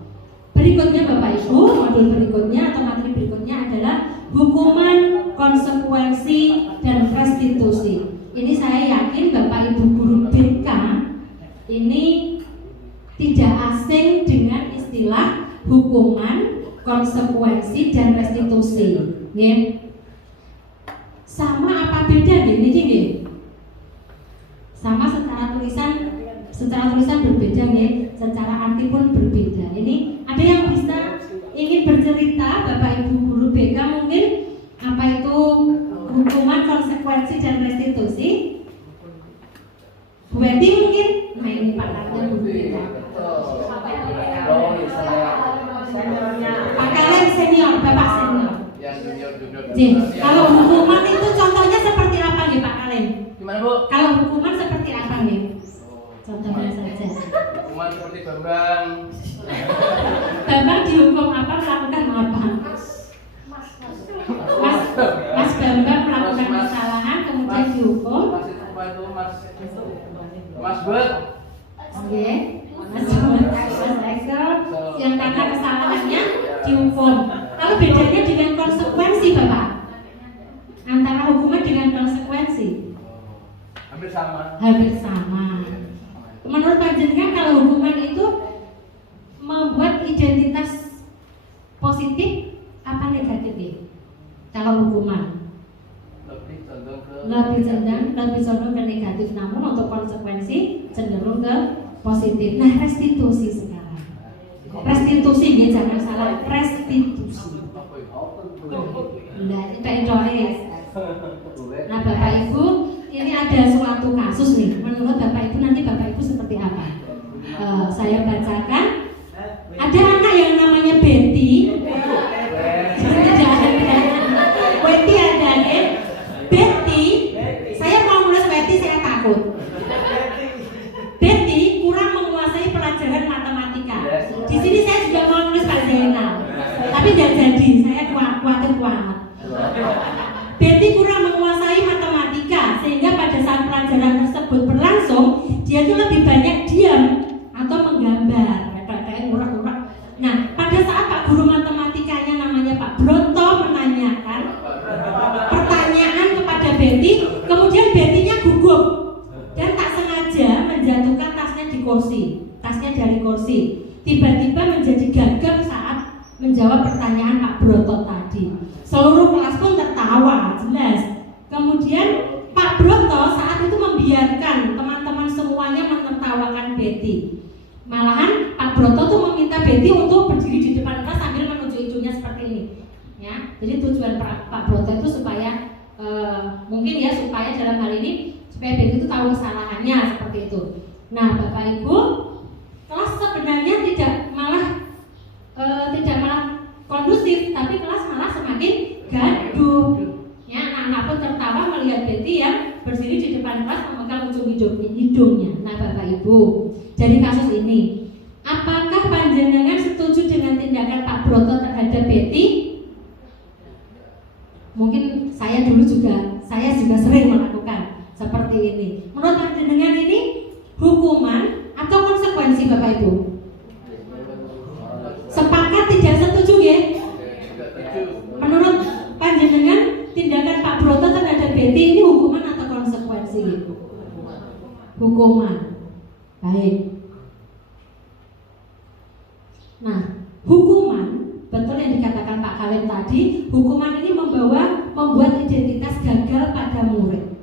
Berikutnya Bapak Ibu, modul berikutnya atau materi berikutnya adalah hukuman, konsekuensi, dan restitusi. Ini saya yakin Bapak Ibu guru BK ini tidak asing dengan istilah hukuman, konsekuensi, dan restitusi. Sama apa beda ini? Sama secara tulisan berbeda, secara arti pun berbeda. Ini ada yang bisa ingin bercerita, Bapak Ibu guru BK mungkin, apa itu hukuman, konsekuensi, dan restitusi? Bu Weti mungkin? Nah ini pakatnya Bu BK. Pak Kalian senior, Bapak senior. Kalau hukuman itu contohnya seperti apa nih Pak Kalian? Gimana Bu? Kalau hukuman seperti apa nih? Contohnya saja. Hukuman seperti Bambang. Bambang dihukum apa, melakukan apa? Mas Bambang melakukan kesalahan kemudian dihukum. Mas Bet. Oke. Mas Excel yang karena kesalahannya dihukum. Lalu bedanya dengan konsekuensi Bapak? Antara hukuman dengan konsekuensi? Hampir sama. Hampir sama. Menurut panjenengan kalau hukuman itu konsekuensi cenderung ke positif. Nah, restitusi sekarang. Restitusi ya, jangan salah, restitusi. Nah, kita Indonesia. Nah, Bapak Ibu, ini ada suatu kasus nih. Menurut Bapak Ibu nanti Bapak Ibu seperti apa? Saya bacakan. Ada anak yang namanya Betty. Betty ada ya. Betty, saya mau nulis Betty, saya takut. Betty kurang menguasai pelajaran matematika. Di sini saya juga mau nulis Pak Zainal, tapi tidak jadi. Saya khawatir banget. Betty kurang menguasai matematika sehingga pada saat pelajaran tersebut berlangsung, dia itu lebih banyak diam atau menggambar. Nah, pada saat Pak Guru matematikanya namanya Pak Broto menanyakan pertanyaan kepada Betty, kemudian Betty-nya gugup dan tak sengaja menjatuhkan tasnya di kursi, tasnya dari kursi. Tiba-tiba menjadi gagap saat menjawab pertanyaan Pak Broto tadi. Seluruh kelas pun tertawa, jelas. Kemudian Pak Broto saat itu membiarkan teman-teman semuanya menertawakan Betty. Malahan Pak Broto tuh meminta Betty untuk berdiri di depan kelas sambil menunjuk hidungnya seperti ini. Ya, jadi tujuan Pak Broto itu supaya mungkin ya supaya dalam hal ini supaya Betty itu tahu kesalahannya seperti itu. Nah, Bapak Ibu, kelas sebenarnya tidak malah kondusif, tapi kelas malah semakin gaduh. Ya, anak-anak pun tertawa melihat Betty yang berdiri di depan kelas memegang ujung hidungnya. Nah, Bapak Ibu, dari kasus ini, apakah panjenengan setuju dengan tindakan Pak Broto terhadap Betty? Mungkin saya juga sering melakukan seperti ini. Menurut panjenengan ini hukuman atau konsekuensi, Bapak Ibu? Sepakat tidak setuju ya? Menurut panjenengan tindakan Pak Broto terhadap Betty ini hukuman atau konsekuensi? Hukuman. Baik. Nah, hukuman, betul yang dikatakan Pak Khalid tadi, hukuman ini membuat identitas gagal pada murid.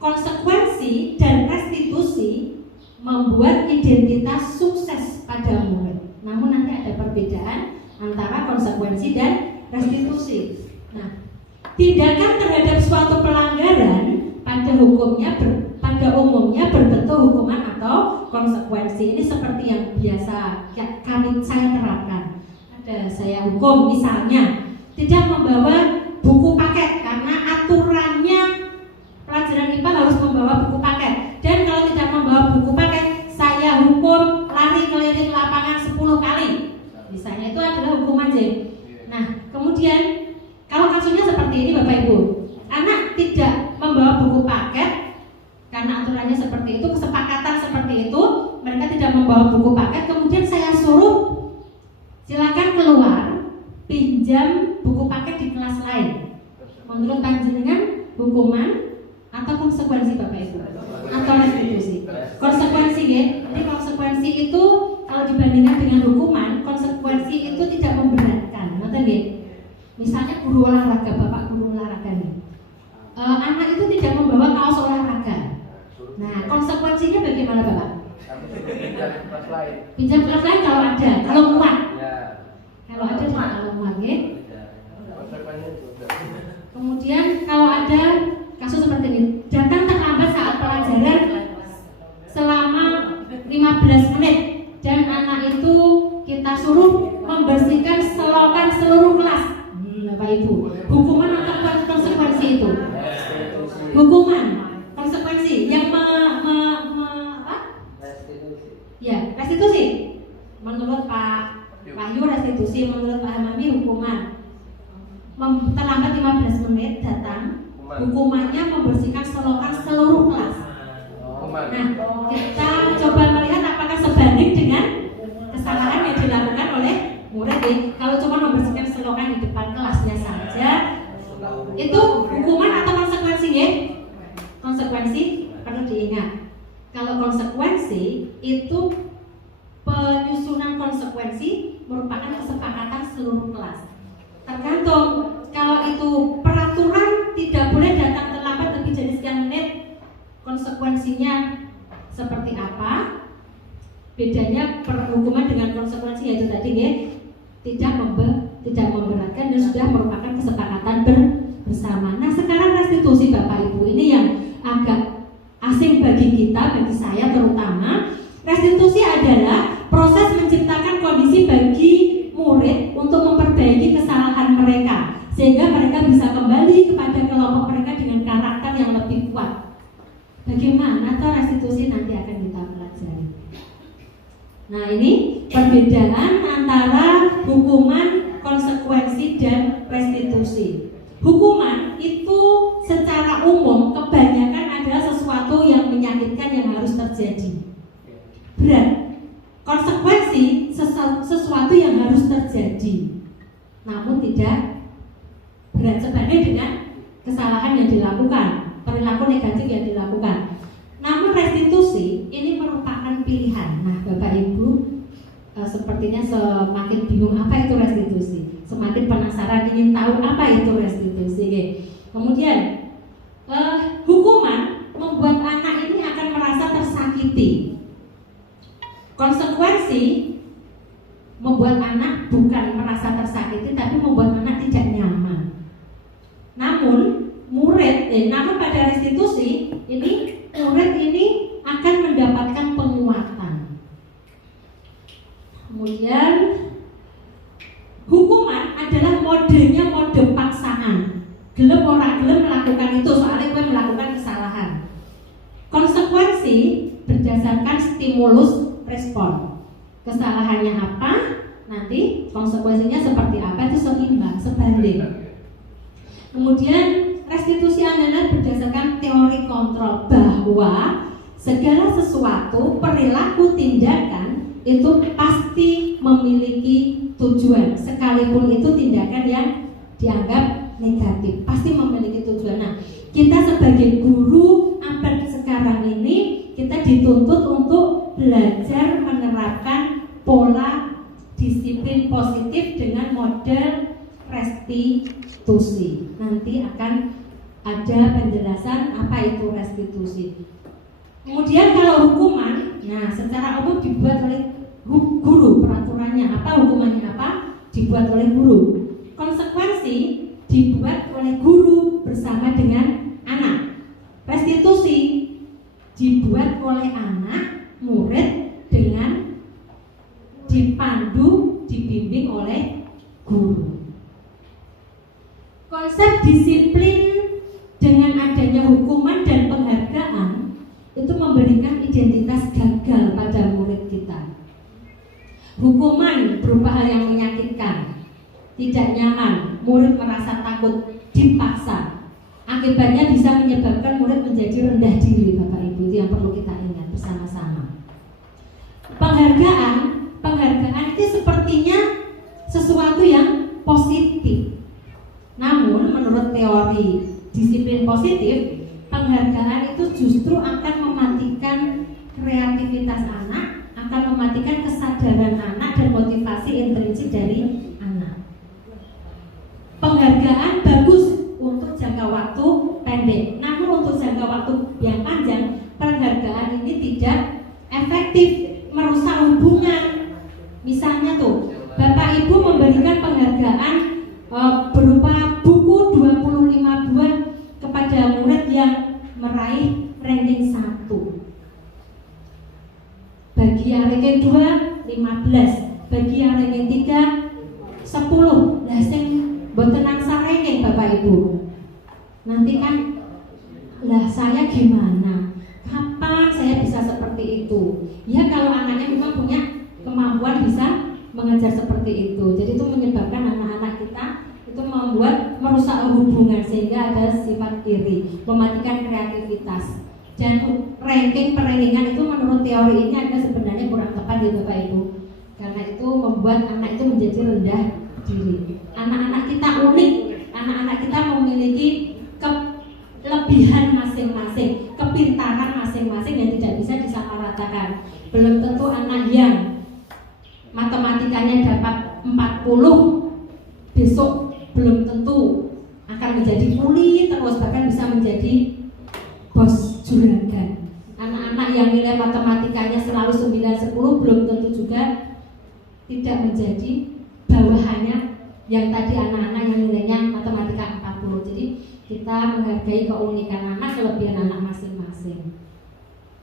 Konsekuensi dan restitusi membuat identitas sukses pada murid. Namun nanti ada perbedaan antara konsekuensi dan restitusi. Nah, tindakan terhadap suatu pelanggaran pada umumnya berbentuk hukuman atau konsekuensi. Ini seperti yang biasa saya terapkan. Ada saya hukum misalnya tidak membawa buku paket karena aturannya pelajaran IPA harus membawa buku paket. Dan kalau tidak membawa buku paket, saya hukum lari keliling lapangan 10 kali. Misalnya itu adalah hukuman J. Nah, kemudian kalau kasusnya seperti ini Bapak Ibu, anak tidak membawa buku paket karena aturannya seperti itu, kesepakatan seperti itu, mereka tidak membawa buku paket, kemudian saya suruh silakan keluar, pinjam buku paket di kelas lain. Menurut panjenengan hukuman atau konsekuensi Bapak Ibu? Atau restitusi? Konsekuensi ya. Jadi konsekuensi itu kalau dibandingkan dengan hukuman, konsekuensi itu tidak memberatkan. Ngerti nggih? Misalnya guru olahraga, Bapak guru olahraga nih. Anak itu tidak membawa kaos olahraga. Nah, konsekuensinya bagaimana Bapak? Pinjam kelas lain kalau ada, kalau muat. Kalau ada, kalau muat ya. Kemudian kalau ada kasus seperti ini, datang terlambat saat pelajaran selama 15 menit dan anak itu kita suruh membersihkan selokan seluruh kelas. Bapak Ibu, hukuman atau konsekuensi itu? Hukuman, konsekuensi yang ya, restitusi. Menurut Pak Wahyu restitusi, menurut Pak Hamami hukuman. Terlambat 15 menit datang, hukumannya membersihkan selokan seluruh kelas. Nah, kita coba melihat apakah sebanding dengan kesalahan yang dilakukan oleh murid. Kalau cuma membersihkan selokan di depan kelasnya saja, itu hukuman atau konsekuensi ya? Konsekuensi perlu diingat. Kalau konsekuensi itu penyusunan konsekuensi merupakan kesepakatan seluruh kelas. Tergantung, kalau itu peraturan tidak boleh datang terlambat lebih dari sekian menit, konsekuensinya seperti apa. Bedanya hukuman dengan konsekuensi yaitu tadi ya, tidak memberatkan dan sudah merupakan kesepakatan bersama. Nah sekarang restitusi Bapak Ibu ini yang agak asing bagi kita, bagi saya terutama. Restitusi adalah proses menciptakan kondisi bagi murid untuk memperbaiki kesalahan mereka sehingga mereka bisa kembali kepada kelompok mereka dengan karakter yang lebih kuat. Bagaimana toh restitusi nanti akan kita pelajari. Nah ini perbedaan antara hukuman, konsekuensi, dan restitusi. Hukuman itu secara umum kebanyakan adalah sesuatu yang menyakitkan yang harus terjadi. Berat. Konsekuensi sesuatu yang harus terjadi, namun tidak berat sebanding dengan kesalahan yang dilakukan, perilaku negatif yang dilakukan. Namun restitusi ini merupakan pilihan. Nah Bapak Ibu sepertinya semakin bingung apa itu restitusi, semakin penasaran ingin tahu apa itu restitusi. Kemudian hukuman membuat anak ini akan merasa tersakiti. Konsekuensi membuat anak bukan merasa tersakiti, tapi membuat anak tidak nyaman. Namun namun pada restitusi ini murid ini akan mendapatkan penguatan. Kemudian hukuman adalah modenya mode paksaan. Gelem orang gelem melakukan itu soalnya gue melakukan kesalahan. Konsekuensi berdasarkan stimulus respon. Kesalahannya apa? Nanti konsekuensinya seperti apa itu seimbang, sebanding. Kemudian restitusi adalah berdasarkan teori kontrol bahwa segala sesuatu, perilaku, tindakan itu pasti memiliki tujuan, sekalipun itu tindakan yang dianggap negatif, pasti memiliki tujuan. Nah, kita sebagai guru abad sekarang ini kita dituntut untuk belajar menerapkan pola disiplin positif dengan model restitusi. Nanti akan ada penjelasan apa itu restitusi. Kemudian kalau hukuman, nah secara umum dibuat oleh guru, peraturannya apa, hukumannya apa, dibuat oleh guru. Konsekuensi dibuat oleh guru bersama dengan anak. Restitusi dibuat oleh anak, murid dengan dipandu, dibimbing oleh guru. Konsep disiplin dengan adanya hukuman dan penghargaan itu memberikan identitas gagal pada murid kita. Hukuman berupa hal yang menyakitkan, tidak nyaman, murid merasa takut, dipaksa. Akibatnya bisa menyebabkan murid menjadi rendah diri, Bapak Ibu. Itu yang perlu kita ingat bersama-sama. Penghargaan itu sepertinya sesuatu yang positif. Namun menurut teori disiplin positif, penghargaan itu justru akan mematikan kreativitas anak, akan mematikan kesadaran anak dan motivasi intrinsik dari anak. Penghargaan bagus untuk jangka waktu pendek, namun untuk jangka waktu yang panjang, penghargaan ini tidak efektif, merusak hubungan. Misalnya tuh, Bapak Ibu memberikan penghargaan berupa buku 25 buah kepada murid yang meraih ranking 1. Bagi yang ranking 2, 15. Bagi yang ranking 3, 10. Lah sing mboten nangsa ranking Bapak Ibu. Nanti kan lah saya gimana? Kapan saya bisa seperti itu? Ya kalau anaknya memang punya kemampuan bisa mengejar seperti itu. Jadi itu menyebabkan anak-anak kita itu merusak hubungan sehingga ada sifat iri, mematikan kreativitas. Dan perankingan itu menurut teori ini adalah sebenarnya kurang tepat ya Bapak Ibu. Karena itu membuat anak itu menjadi rendah diri. Anak-anak kita unik, anak-anak kita memiliki kelebihan masing-masing, kepintaran masing-masing yang tidak bisa disamaratakan. Belum tentu anak yang matematikanya dapat 40 besok belum tentu akan menjadi kuli terus, bahkan bisa menjadi bos juragan. yang nilai matematikanya selalu 9-10 belum tentu juga tidak menjadi bawahannya yang tadi anak-anak yang nilainya matematika 40. Jadi kita menghargai keunikan anak, kelebihan anak masing-masing.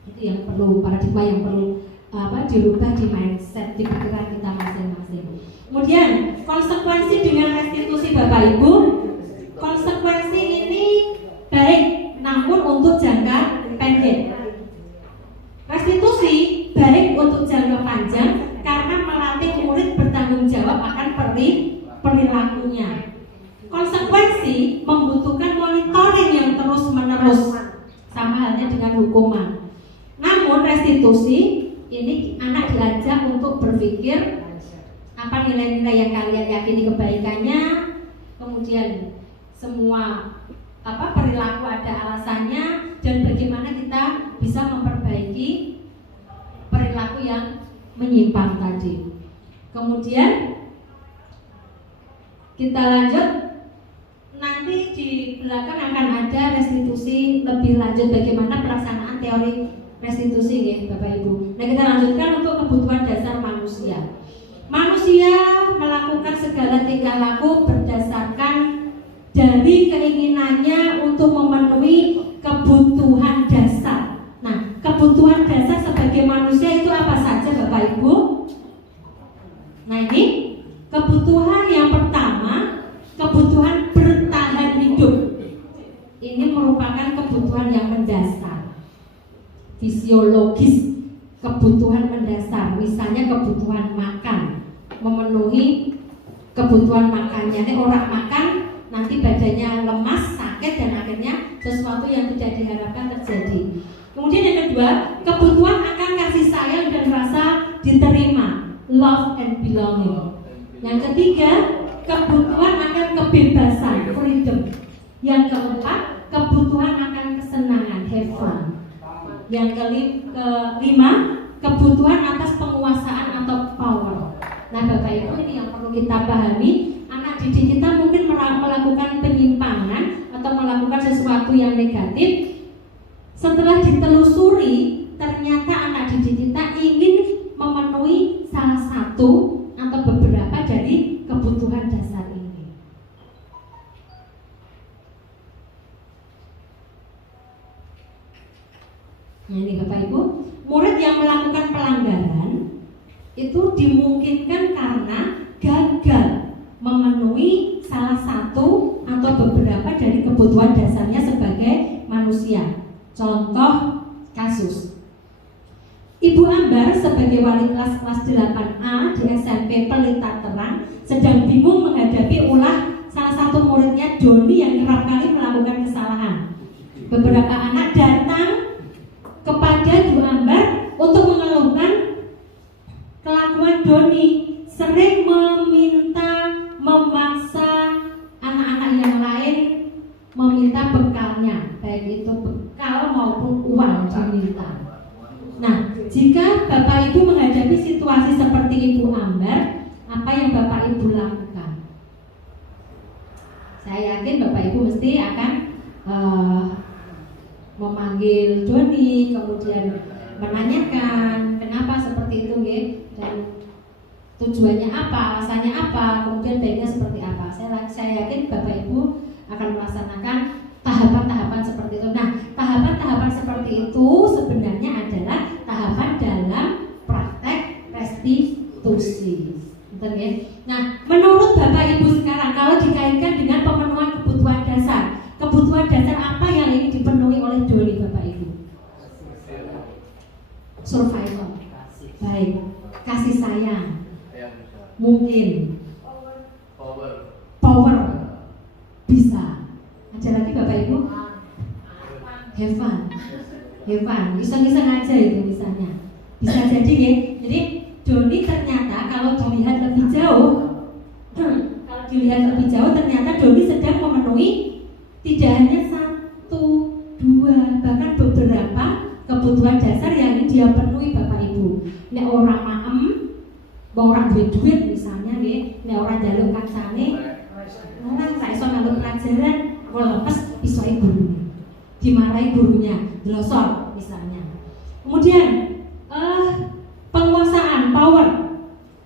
Itu yang perlu, paradigma yang perlu dirubah di mindset, di pikiran kita masing-masing. Kemudian konsekuensi dengan restitusi Bapak Ibu, konsekuensi ini baik namun untuk jangka pendek. Restitusi baik untuk jangka panjang karena melatih murid bertanggung jawab akan perilakunya. Konsekuensi membutuhkan monitoring yang terus-menerus, sama halnya dengan hukuman. Namun restitusi ini anak diajak untuk berpikir apa nilai-nilai yang kalian yakini kebaikannya, kemudian semua perilaku ada alasannya, dan bagaimana kita bisa memperbaiki perilaku yang menyimpang tadi. Kemudian kita lanjut, nanti di belakang akan ada restitusi lebih lanjut bagaimana pelaksanaan teori restitusi ya Bapak Ibu. Nah, kita lanjutkan untuk kebutuhan dasar manusia. Manusia melakukan segala tingkah laku berdasarkan dari keinginannya untuk memenuhi kebutuhan dasar. Nah, kebutuhan dasar sebagai manusia itu apa saja Bapak Ibu? Nah, ini kebutuhan yang pertama, kebutuhan bertahan hidup. Ini merupakan kebutuhan yang mendasar, fisiologis, kebutuhan mendasar. Misalnya kebutuhan makan, memenuhi kebutuhan makannya. Ini orang makan nanti badannya lemas, sakit, dan akhirnya sesuatu yang tidak diharapkan terjadi. Kemudian yang kedua, kebutuhan akan kasih sayang dan rasa diterima, love and belonging. Yang ketiga, kebutuhan akan kebebasan, freedom. Yang keempat, kebutuhan akan kesenangan, have fun. Yang kelima, kebutuhan atas penguasaan atau power. Nah Bapak Ibu, ini yang perlu kita pahami. Anak didik kita mungkin melakukan penyimpangan atau melakukan sesuatu yang negatif. Setelah ditelusuri, ternyata anak didik kita ingin memenuhi salah satu atau beberapa dari kebutuhan dasar ini. Nah ini Bapak Ibu, murid yang melakukan pelanggaran itu dimungkinkan karena gagal memenuhi salah satu atau beberapa dari kebutuhan dasarnya sebagai manusia. Contoh kasus, Ibu Ambar sebagai wali kelas 8A di SMP Pelita Terang sedang bingung menghadapi ulah salah satu muridnya Doni yang kerap kali melakukan kesalahan. Beberapa anak datang kepada Ibu Ambar untuk mengeluhkan kelakuan Doni, sering meminta, memaksa anak-anak yang lain meminta bekalnya, baik itu bekal maupun uang diminta. Nah, jika Bapak Ibu menghadapi situasi seperti Ibu Ambar, apa yang Bapak Ibu lakukan? Saya yakin Bapak Ibu mesti akan memanggil Doni, kemudian menanyakan kenapa seperti itu ya, dan tujuannya apa, alasannya apa, kemudian baiknya seperti apa. Saya yakin Bapak Ibu akan melaksanakan tahapan-tahapan seperti itu. Nah, tahapan-tahapan seperti itu sebenarnya adalah tahapan dalam praktek restitusi. Betul ya? Nah, menurut Bapak Ibu sekarang, kalau dikaitkan dengan pemenuhan kebutuhan dasar apa yang ingin dipenuhi oleh Doni Bapak Ibu? Survival. Baik. Kasih sayang. Mungkin. Power. Bisa. Ada lagi Bapak Ibu? Have fun. Iseng-iseng aja itu misalnya. Bisa jadi ya. Jadi Doni ternyata kalau dilihat lebih jauh, ternyata Doni sedang memenuhi tidak hanya 1, 2, bahkan beberapa kebutuhan dasar yang ingin dia penuhi Bapak Ibu. Ini orang maem, orang duit misalnya nggih, nek orang njaluk kancane, orang sak iso njaluk pelajaran, kalau lepas iso guru. Dimarahi gurunya, glosor misalnya. Kemudian penguasaan, power.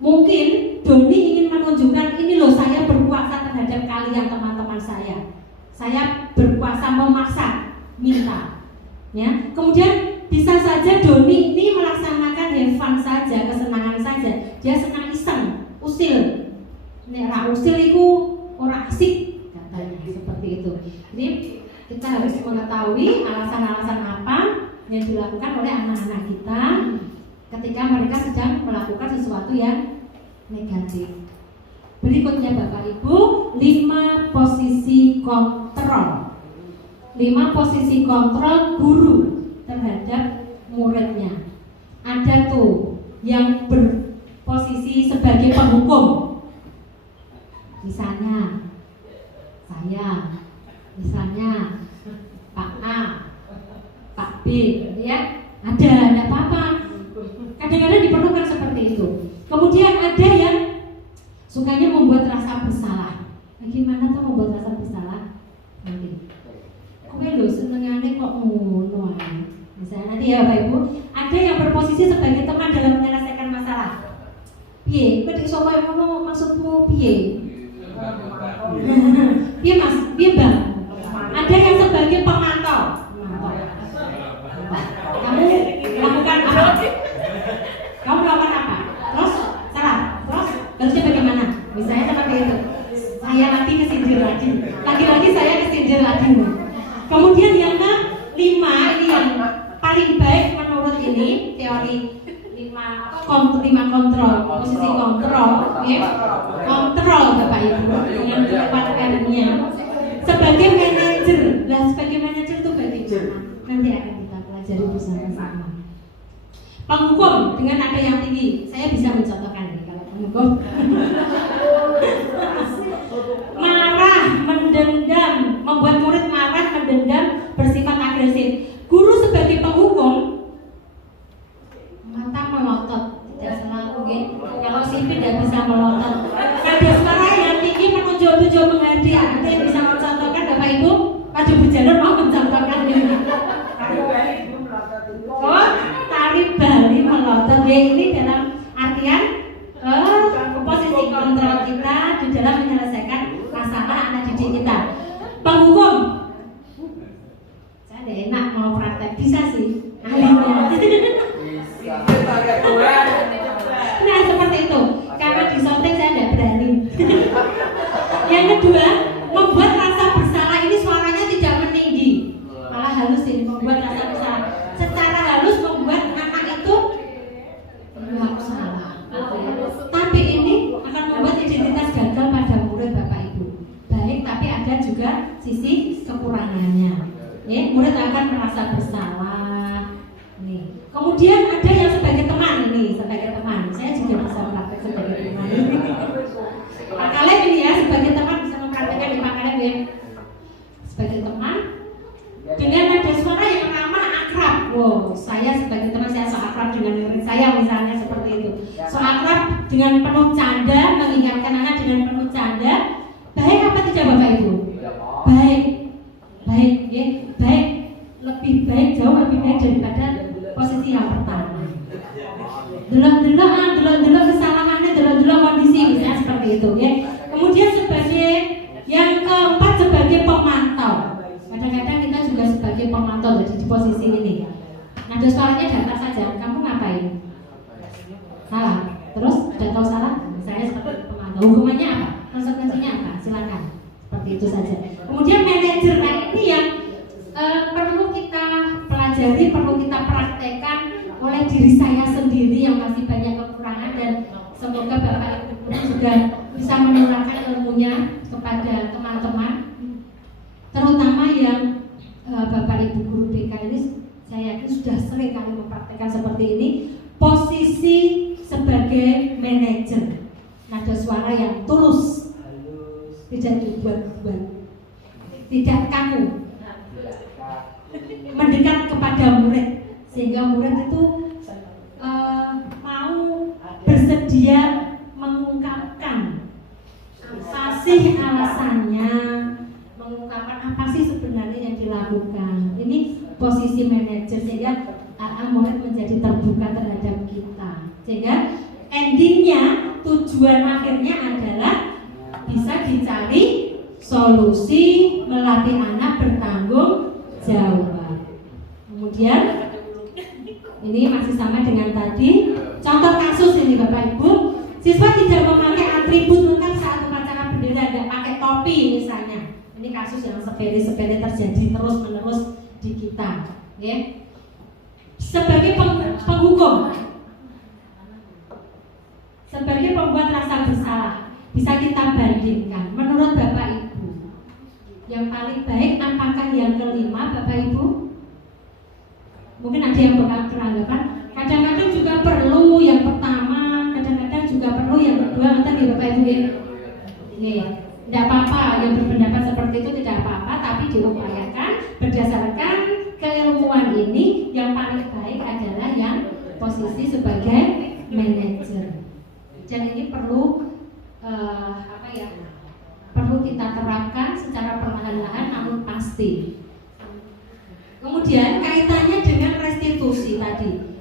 Mungkin Doni ingin menunjukkan ini loh saya berkuasa terhadap kalian teman-teman saya. Saya berkuasa memaksa, minta. Ya. Kemudian bisa saja Doni ini melaksanakan have fun saja, kesenangan saja. Dia senang iseng, usil. Nek ra usil iku ora asik katanya seperti itu. Jadi kita harus mengetahui alasan-alasan apa yang dilakukan oleh anak-anak kita ketika mereka sedang melakukan sesuatu yang negatif. Berikutnya Bapak Ibu, 5 posisi kontrol. 5 posisi kontrol guru terhadap muridnya. Ada tuh yang berposisi sebagai penghukum. Misalnya saya, misalnya Pak A, Pak B, ya ada, tidak apa-apa. Kadang-kadang diperlukan seperti itu. Kemudian ada yang sukanya membuat rasa bersalah. Bagaimana tuh membuat rasa bersalah? Nanti. Kowe lho senengane kok ngono ae. Misalnya nanti ya Bapak Ibu, ada yang berposisi sebagai teman dalam menyelesaikan masalah. Piye? Kowe iso koyo ngono maksudmu piye? Piye Mas? Piye Bang? Ada yang sebagai pemantau. Kamu melakukan apa? Kamu melakukan apa? Terus salah. Terus harusnya bagaimana? Misalnya seperti itu. Saya lagi kesindir lagi. Lagi-lagi saya kesindir lagi. Kemudian yang ke-5 ini yang paling baik menurut ini teori 5 kontrol, posisi kontrol, ya. Kontrol Bapak Ibu dengan 4 R-nya. Sebagai manajer, lah sebagai manajer itu bagaimana? Nanti akan kita pelajari bersama-sama. Penghukum dengan nada yang tinggi, saya bisa mencontohkan nih kalau penghukum. Marah, mendendam, membuat murid marah, mendendam, bersifat agresif. Guru sebagai penghukum, mata melotot, tidak selalu gitu. Kalau sipil tidak bisa melotot. Nada suara yang tinggi menunjuk-nunjuk menghadiah. Ada yang bisa mencontohkan Bapak Ibu? Pak Bu Janur mau mencontohkan ini. Oh, tari Bali melotot. Ya, ini dalam artian posisi kontrol kita di dalam menyelesaikan masalah anak didik kita. Penghukum, saya ada enak mau praktek bisa sih. Ahlinya. Nah seperti itu. Karena di syuting saya tidak berani. Yang kedua, membuat rasa bersalah ini suaranya tidak meninggi, malah halus ini membuat rasa bersalah. Secara halus membuat anak itu aku salah. Tapi ini akan membuat identitas gagal pada murid Bapak Ibu. Baik, tapi ada juga sisi kekurangannya. Ya, murid akan merasa bersalah. Nih. Kemudian ada yang sebagai teman ini, sebagai teman. Saya juga bisa praktek sebagai teman. Pak Kaleb ini ya sebagai teman bisa mempraktekkan di Pak Kaleb ya. Sebagai teman dengan nada suara yang ramah akrab. Wow, saya sebagai teman saya so akrab dengan murid saya misalnya seperti itu. So akrab dengan penuh canda, mengingatkan anak dengan penuh canda. Baik apa tidak Bapak Ibu? Baik, baik, ya, baik. Lebih baik, jauh lebih baik daripada posisi yang pertama. Delok kesalahannya, delok kondisi misalnya seperti itu ya. Kemudian sebagai yang keempat sebagai pemantau. Kadang-kadang kita juga sebagai pemantau jadi di posisi ini. Nada suaranya datar saja. Kamu ngapain? Salah. Terus udah tahu salah? Saya seperti pemantau. Hukumannya apa? Konsekuensinya apa? Silakan. Seperti itu saja. Kemudian manajer, nah ini yang perlu kita pelajari, perlu kita praktekkan oleh diri saya sendiri yang masih banyak kekurangan, dan semoga Bapak Ibu juga bisa menularkan ilmunya kepada teman-teman, terutama yang Bapak Ibu guru BK ini. Saya yakin sudah sering kali mempraktekkan seperti ini. Posisi sebagai manajer, nada suara yang tulus, tidak dibuat-buat, tidak kaku, mendekat kepada murid sehingga murid itu mau bersedia mengungkapkan apa sih alasannya, mengungkapkan apa sih sebenarnya yang dilakukan. Ini posisi manajer sehingga murid menjadi terbuka terhadap kita, sehingga endingnya, tujuan akhirnya adalah bisa dicari solusi, melatih anak bertanggung jawab. Kemudian ini masih sama dengan tadi. Contoh kasus ini Bapak Ibu, siswa tidak memakai atribut lengkap saat upacara bendera, tidak pakai topi misalnya. Ini kasus yang sepele-sepele terjadi terus-menerus di kita, ya. Sebagai penghukum, sebagai pembuat rasa bersalah, bisa kita bandingkan. Menurut Bapak Ibu, yang paling baik apakah yang kelima, Bapak Ibu? Mungkin ada yang beranggapan kadang-kadang juga perlu yang pertama, kadang-kadang juga perlu yang kedua. Nanti ya Bapak Ibu, ini tidak apa-apa yang berpendapat seperti itu, tidak apa-apa, tapi diupayakan berdasarkan keilmuan ini. Yang paling baik adalah yang posisi sebagai manajer. Dan ini perlu perlu kita terapkan secara perlahan-lahan namun pasti. Kemudian kaitannya dengan restitusi tadi,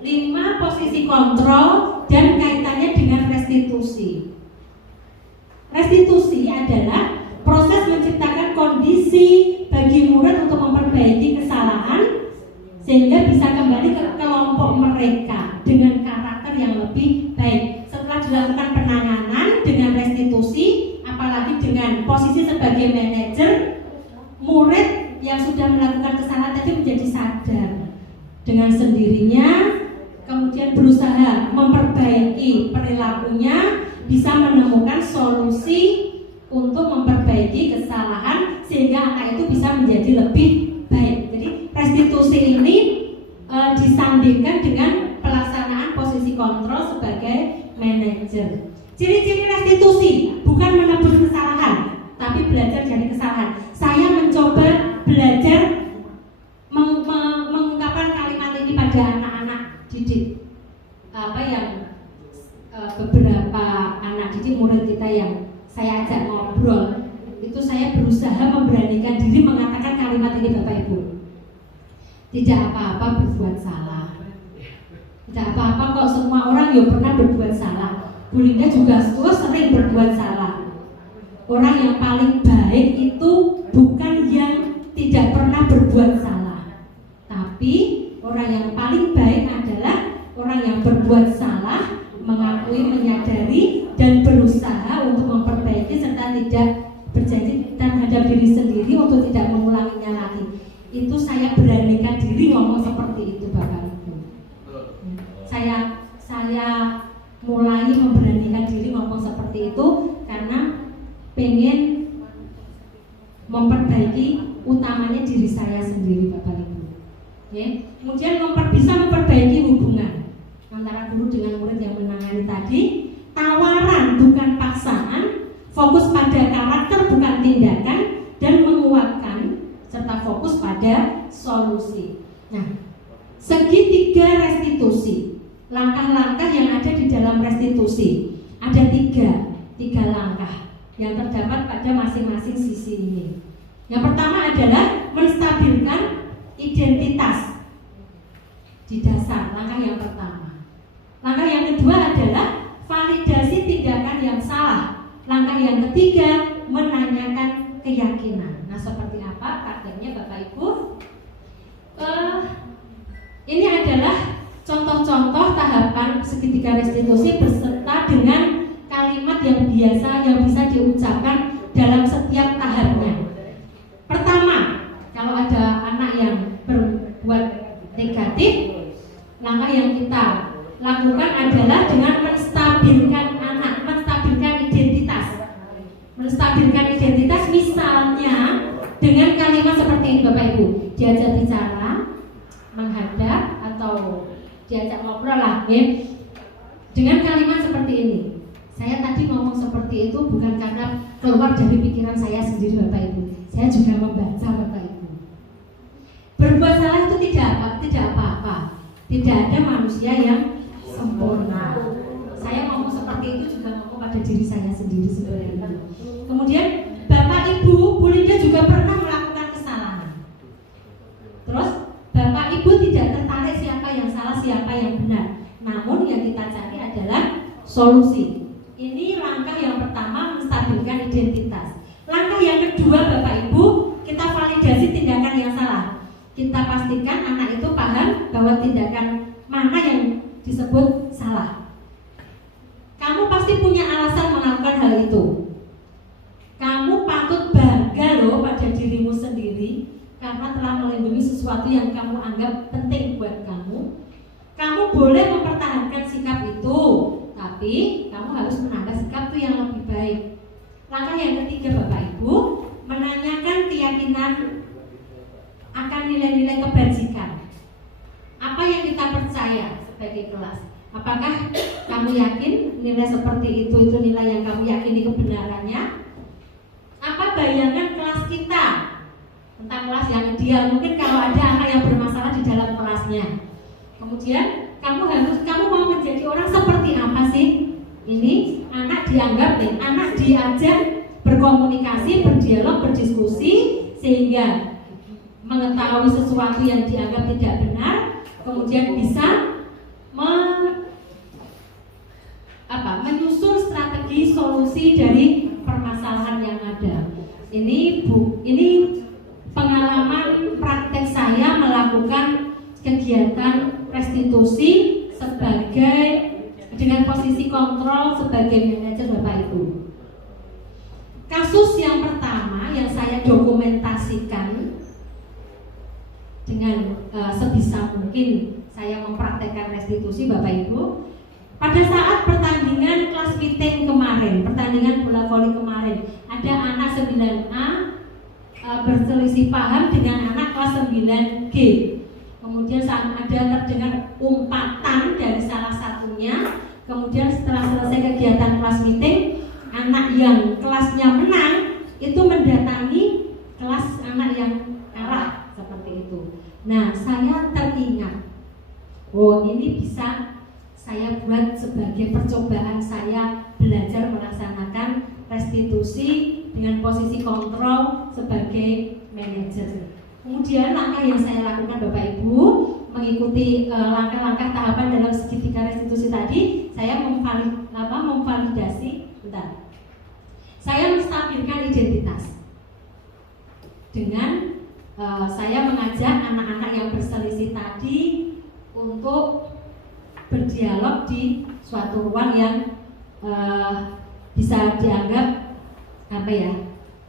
5 posisi kontrol dan kaitannya dengan restitusi. Restitusi adalah proses menciptakan kondisi bagi murid untuk memperbaiki kesalahan sehingga bisa kembali ke kelompok mereka dengan karakter yang lebih baik. Setelah dilakukan penanganan dengan restitusi, apalagi dengan posisi sebagai manajer, murid yang sudah melakukan kesalahan tadi menjadi sadar dengan sendirinya, kemudian berusaha memperbaiki perilakunya, bisa menemukan solusi untuk memperbaiki kesalahan sehingga anak itu bisa menjadi lebih baik. Jadi restitusi ini disandingkan dengan pelaksanaan posisi kontrol sebagai manajer. Ciri-ciri restitusi bukan menebus kesalahan, tapi belajar dari kesalahan. Saya mencoba belajar mengungkapkan kalimat ini pada anak-anak didik. Beberapa anak didik murid kita yang saya ajak ngobrol, itu saya berusaha memberanikan diri mengatakan kalimat ini, Bapak Ibu. Tidak apa-apa berbuat salah. Tidak apa-apa kok, semua orang ya pernah berbuat salah. Bu Linda juga sering berbuat salah. Orang yang paling baik itu bukan yang tidak pernah berbuat salah, tapi orang yang paling baik adalah orang yang berbuat salah, mengakui, menyadari, dan berusaha untuk memperbaiki serta tidak berjanji terhadap diri sendiri untuk tidak mengulanginya lagi. Itu saya beranikan diri ngomong seperti itu, Bapak Ibu. Saya mulai memberanikan diri ngomong seperti itu karena pengen memperbaiki utamanya diri saya sendiri, Bapak Ibu. Ya. Kemudian bisa memperbaiki hubungan antara guru dengan murid yang menangani tadi. Tawaran bukan paksaan, fokus pada karakter bukan tindakan, dan menguatkan serta fokus pada solusi. Nah, segitiga restitusi, langkah-langkah yang ada di dalam restitusi ada tiga langkah yang terdapat pada masing-masing sisi ini. Yang pertama adalah menstabilkan identitas di dasar, langkah yang pertama. Langkah yang kedua adalah validasi tindakan yang salah. Langkah yang ketiga menanyakan keyakinan. Nah, seperti apa prakteknya Bapak Ibu? Ini adalah contoh-contoh tahapan segitiga restitusi beserta dengan kalimat yang biasa yang bisa diucapkan dalam setiap tahapnya. Pertama, kalau ada anak yang berbuat negatif, langkah yang kita lakukan adalah dengan menstabilkan anak, menstabilkan identitas. Menstabilkan identitas misalnya dengan kalimat seperti ini, Bapak Ibu. Diajak bicara, menghadap atau diajak ngobrol lah, ya. Dengan kalimat seperti ini. Saya tadi ngomong seperti itu bukan karena keluar dari pikiran saya sendiri, Bapak Ibu. Saya juga membaca, Bapak Ibu. Berbuat salah itu tidak apa-apa. Tidak ada manusia yang sempurna. Saya ngomong seperti itu juga ngomong pada diri saya sendiri sebenarnya. Kemudian Bapak Ibu, Bu Linda juga pernah melakukan kesalahan. Terus Bapak Ibu tidak solusi. Ini langkah yang pertama, menstabilkan identitas. Langkah yang kedua, Bapak Ibu, kita validasi tindakan yang salah. Kita pastikan anak itu paham bahwa tindakan mana yang disebut salah. Kamu pasti punya alasan melakukan hal itu. Kamu patut bangga loh pada dirimu sendiri karena telah melindungi sesuatu yang kamu anggap penting buat kamu. Kamu boleh mempertahankan sikap itu, tapi kamu harus menambah sikap itu yang lebih baik. Langkah yang ketiga, Bapak Ibu, menanyakan keyakinan akan nilai-nilai kebajikan. Apa yang kita percaya sebagai kelas? Apakah kamu yakin nilai seperti itu nilai yang kamu yakini kebenarannya? Apa bayangan kelas kita tentang kelas yang ideal? Mungkin kalau ada anak yang bermasalah di dalam kelasnya. Kemudian kamu mau menjadi orang seperti apa sih? Ini anak dianggap anak diajak berkomunikasi, berdialog, berdiskusi sehingga mengetahui sesuatu yang dianggap tidak benar, kemudian bisa menyusun strategi solusi dari permasalahan yang ada. Ini pengalaman praktek saya melakukan kegiatan restitusi dengan posisi kontrol sebagai manajer, Bapak Ibu. Kasus yang pertama yang saya dokumentasikan dengan sebisa mungkin saya mempraktekkan restitusi, Bapak Ibu. Pada saat pertandingan kelas meeting kemarin, pertandingan bola voli kemarin, ada anak 9A berselisih paham dengan anak kelas 9G. Kemudian saat ada terdengar umpatan dari salah satunya, kemudian setelah selesai kegiatan kelas meeting, anak yang kelasnya menang itu mendatangi kelas anak yang kalah seperti itu. Nah, saya teringat, ini bisa saya buat sebagai percobaan saya belajar melaksanakan restitusi dengan posisi kontrol sebagai manajer. Kemudian langkah yang saya lakukan, Bapak Ibu, mengikuti langkah-langkah tahapan dalam segitiga restitusi tadi, saya memvalidasi, saya menstabilkan identitas dengan saya mengajak anak-anak yang berselisih tadi untuk berdialog di suatu ruang yang bisa dianggap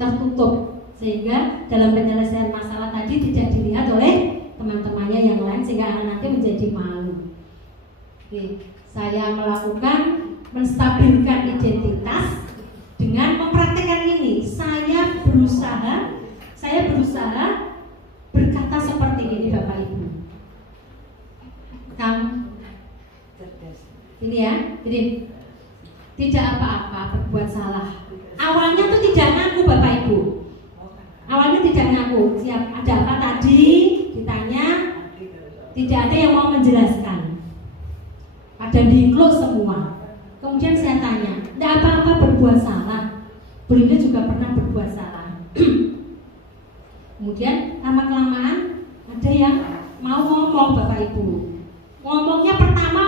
tertutup, sehingga dalam penyelesaian masalah tadi tidak dilihat oleh teman-temannya yang lain sehingga anak nanti menjadi malu. Saya melakukan menstabilkan identitas dengan mempraktikkan ini. Saya berusaha berkata seperti ini, Bapak Ibu. Ini ya, jadi tidak apa-apa berbuat salah. Awalnya tuh tidak ngaku, Bapak Ibu. Awalnya tidak ngaku. Siap, ada apa tadi? Ditanya, tidak ada yang mau menjelaskan. Ada dikluk semua. Kemudian saya tanya, tidak apa-apa berbuat salah. Belinda juga pernah berbuat salah. Kemudian lama-kelamaan ada yang mau ngomong, Bapak Ibu. Ngomongnya pertama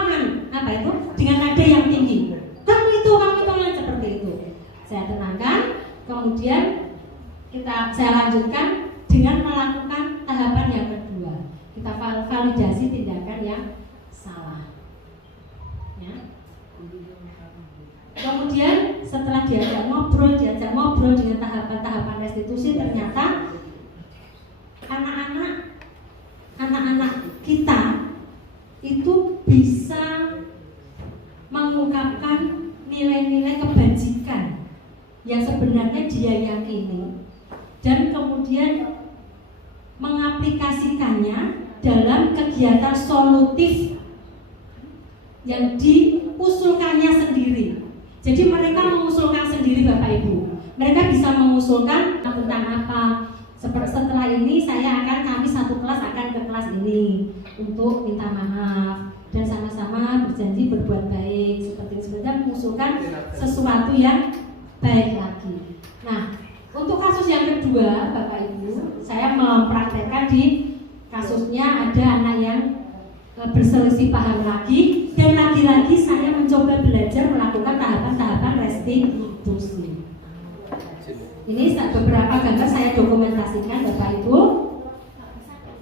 dengan nada yang tinggi. Kamu itu seperti itu. Saya tenangkan, kemudian saya lanjutkan dengan melakukan tahapan yang kedua. Kita validasi tindakan yang salah. Ya. Kemudian setelah diajak ngobrol dengan tahapan-tahapan restitusi, ternyata anak-anak kita itu bisa mengungkapkan nilai-nilai kebajikan yang sebenarnya dia yakini dan kemudian mengaplikasikannya dalam kegiatan solutif yang diusulkannya sendiri. Jadi mereka mengusulkan sendiri, Bapak Ibu. Mereka bisa mengusulkan tentang apa. Setelah ini kami satu kelas akan ke kelas ini untuk minta maaf dan sama-sama berjanji berbuat baik, seperti sebenarnya mengusulkan sesuatu yang baik lagi. Nah, untuk kasus yang kedua, Bapak Ibu, saya mempraktekkan di kasusnya ada anak yang berselisih paham lagi dan lagi lagi-lagi saya mencoba belajar melakukan tahapan-tahapan restitusi. Ini beberapa gambar saya dokumentasikan Bapak Ibu,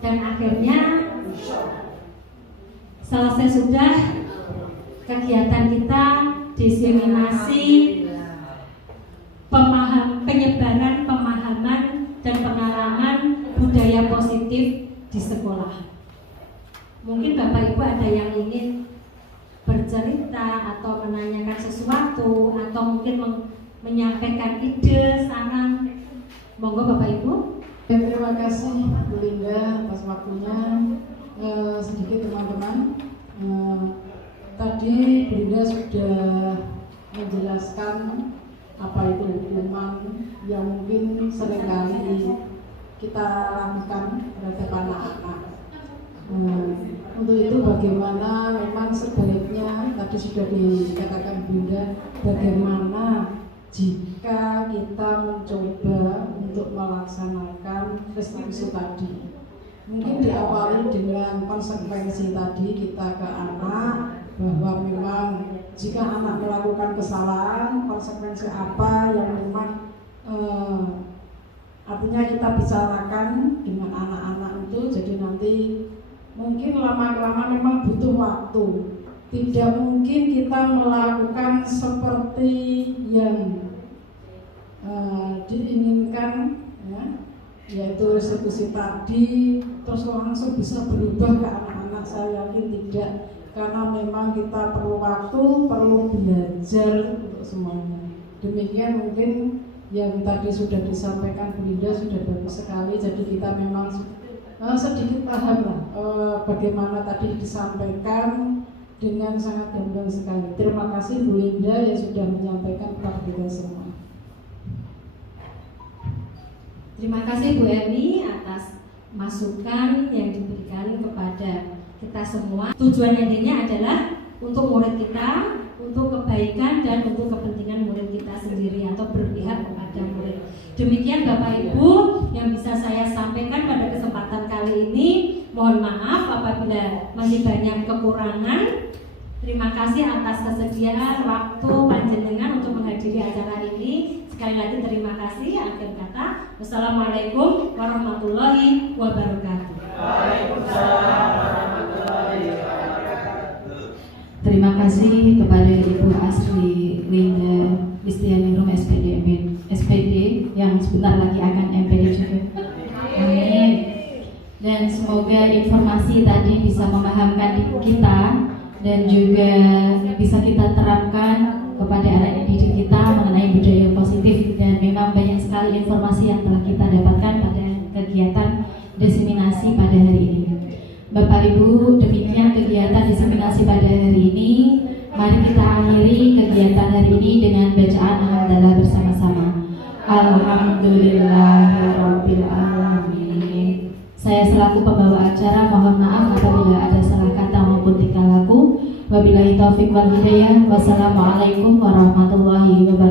dan akhirnya selesai sudah kegiatan kita diseminasi penyebaran pemahaman dan pengalaman budaya positif di sekolah. Mungkin Bapak Ibu ada yang ingin bercerita atau menanyakan sesuatu atau mungkin menyampaikan ide, saran. Monggo Bapak Ibu. Terima kasih Bu Linda atas waktunya. Sedikit teman-teman, tadi Bu Linda sudah menjelaskan apa itu hukuman yang mungkin seringkali kita lakukan terhadap anak-anak. Untuk itu bagaimana memang sebaiknya, tadi sudah dikatakan Bunda, bagaimana jika kita mencoba untuk melaksanakan restitusi tadi. Mungkin diawali dengan konsekuensi tadi kita ke anak, bahwa memang jika anak melakukan kesalahan, konsekuensi apa yang memang artinya kita bicarakan dengan anak-anak itu. Jadi nanti mungkin lama-lama memang butuh waktu. Tidak mungkin kita melakukan seperti yang diinginkan, ya, yaitu restitusi tadi terus langsung bisa berubah ke anak-anak. Saya yakin tidak, karena memang kita perlu waktu, perlu belajar untuk semuanya. Demikian mungkin yang tadi sudah disampaikan Bu Linda sudah bagus sekali. Jadi kita memang sedikit paham lah bagaimana tadi disampaikan dengan sangat gamblang sekali. Terima kasih Bu Linda yang sudah menyampaikan kepada kita semua. Terima kasih Bu Erni atas masukan yang diberikan kepada kita semua. Tujuan intinya adalah untuk murid kita, untuk kebaikan dan untuk kepentingan murid kita sendiri atau berpihak kepada murid. Demikian Bapak Ibu yang bisa saya sampaikan pada kesempatan kali ini. Mohon maaf apabila masih banyak kekurangan. Terima kasih atas kesediaan waktu panjenengan untuk menghadiri acara ini. Sekali lagi terima kasih. Akhir kata, wassalamualaikum warahmatullahi wabarakatuh. Waalaikumsalam warahmatullahi wabarakatuh. Terima kasih kepada Ibu Asri Linda Listianingrum SPD yang sebentar lagi akan MPD juga. Amin. Dan semoga informasi tadi bisa memahamkan kita dan juga bisa kita terapkan kepada anak didik kita mengenai budaya positif. Dan memang banyak sekali informasi yang telah kita dapatkan pada kegiatan diseminasi pada hari ini. Bapak Ibu, demikian kegiatan diseminasi pada hari ini. Mari kita akhiri kegiatan hari ini dengan bacaan hamdalah bersama-sama. Alhamdulillahirabbil alamin. Saya selaku pembawa acara mohon maaf apabila ada salah kata maupun tingkah laku. Wabillahi taufik wal hidayah. Wassalamualaikum warahmatullahi wabarakatuh.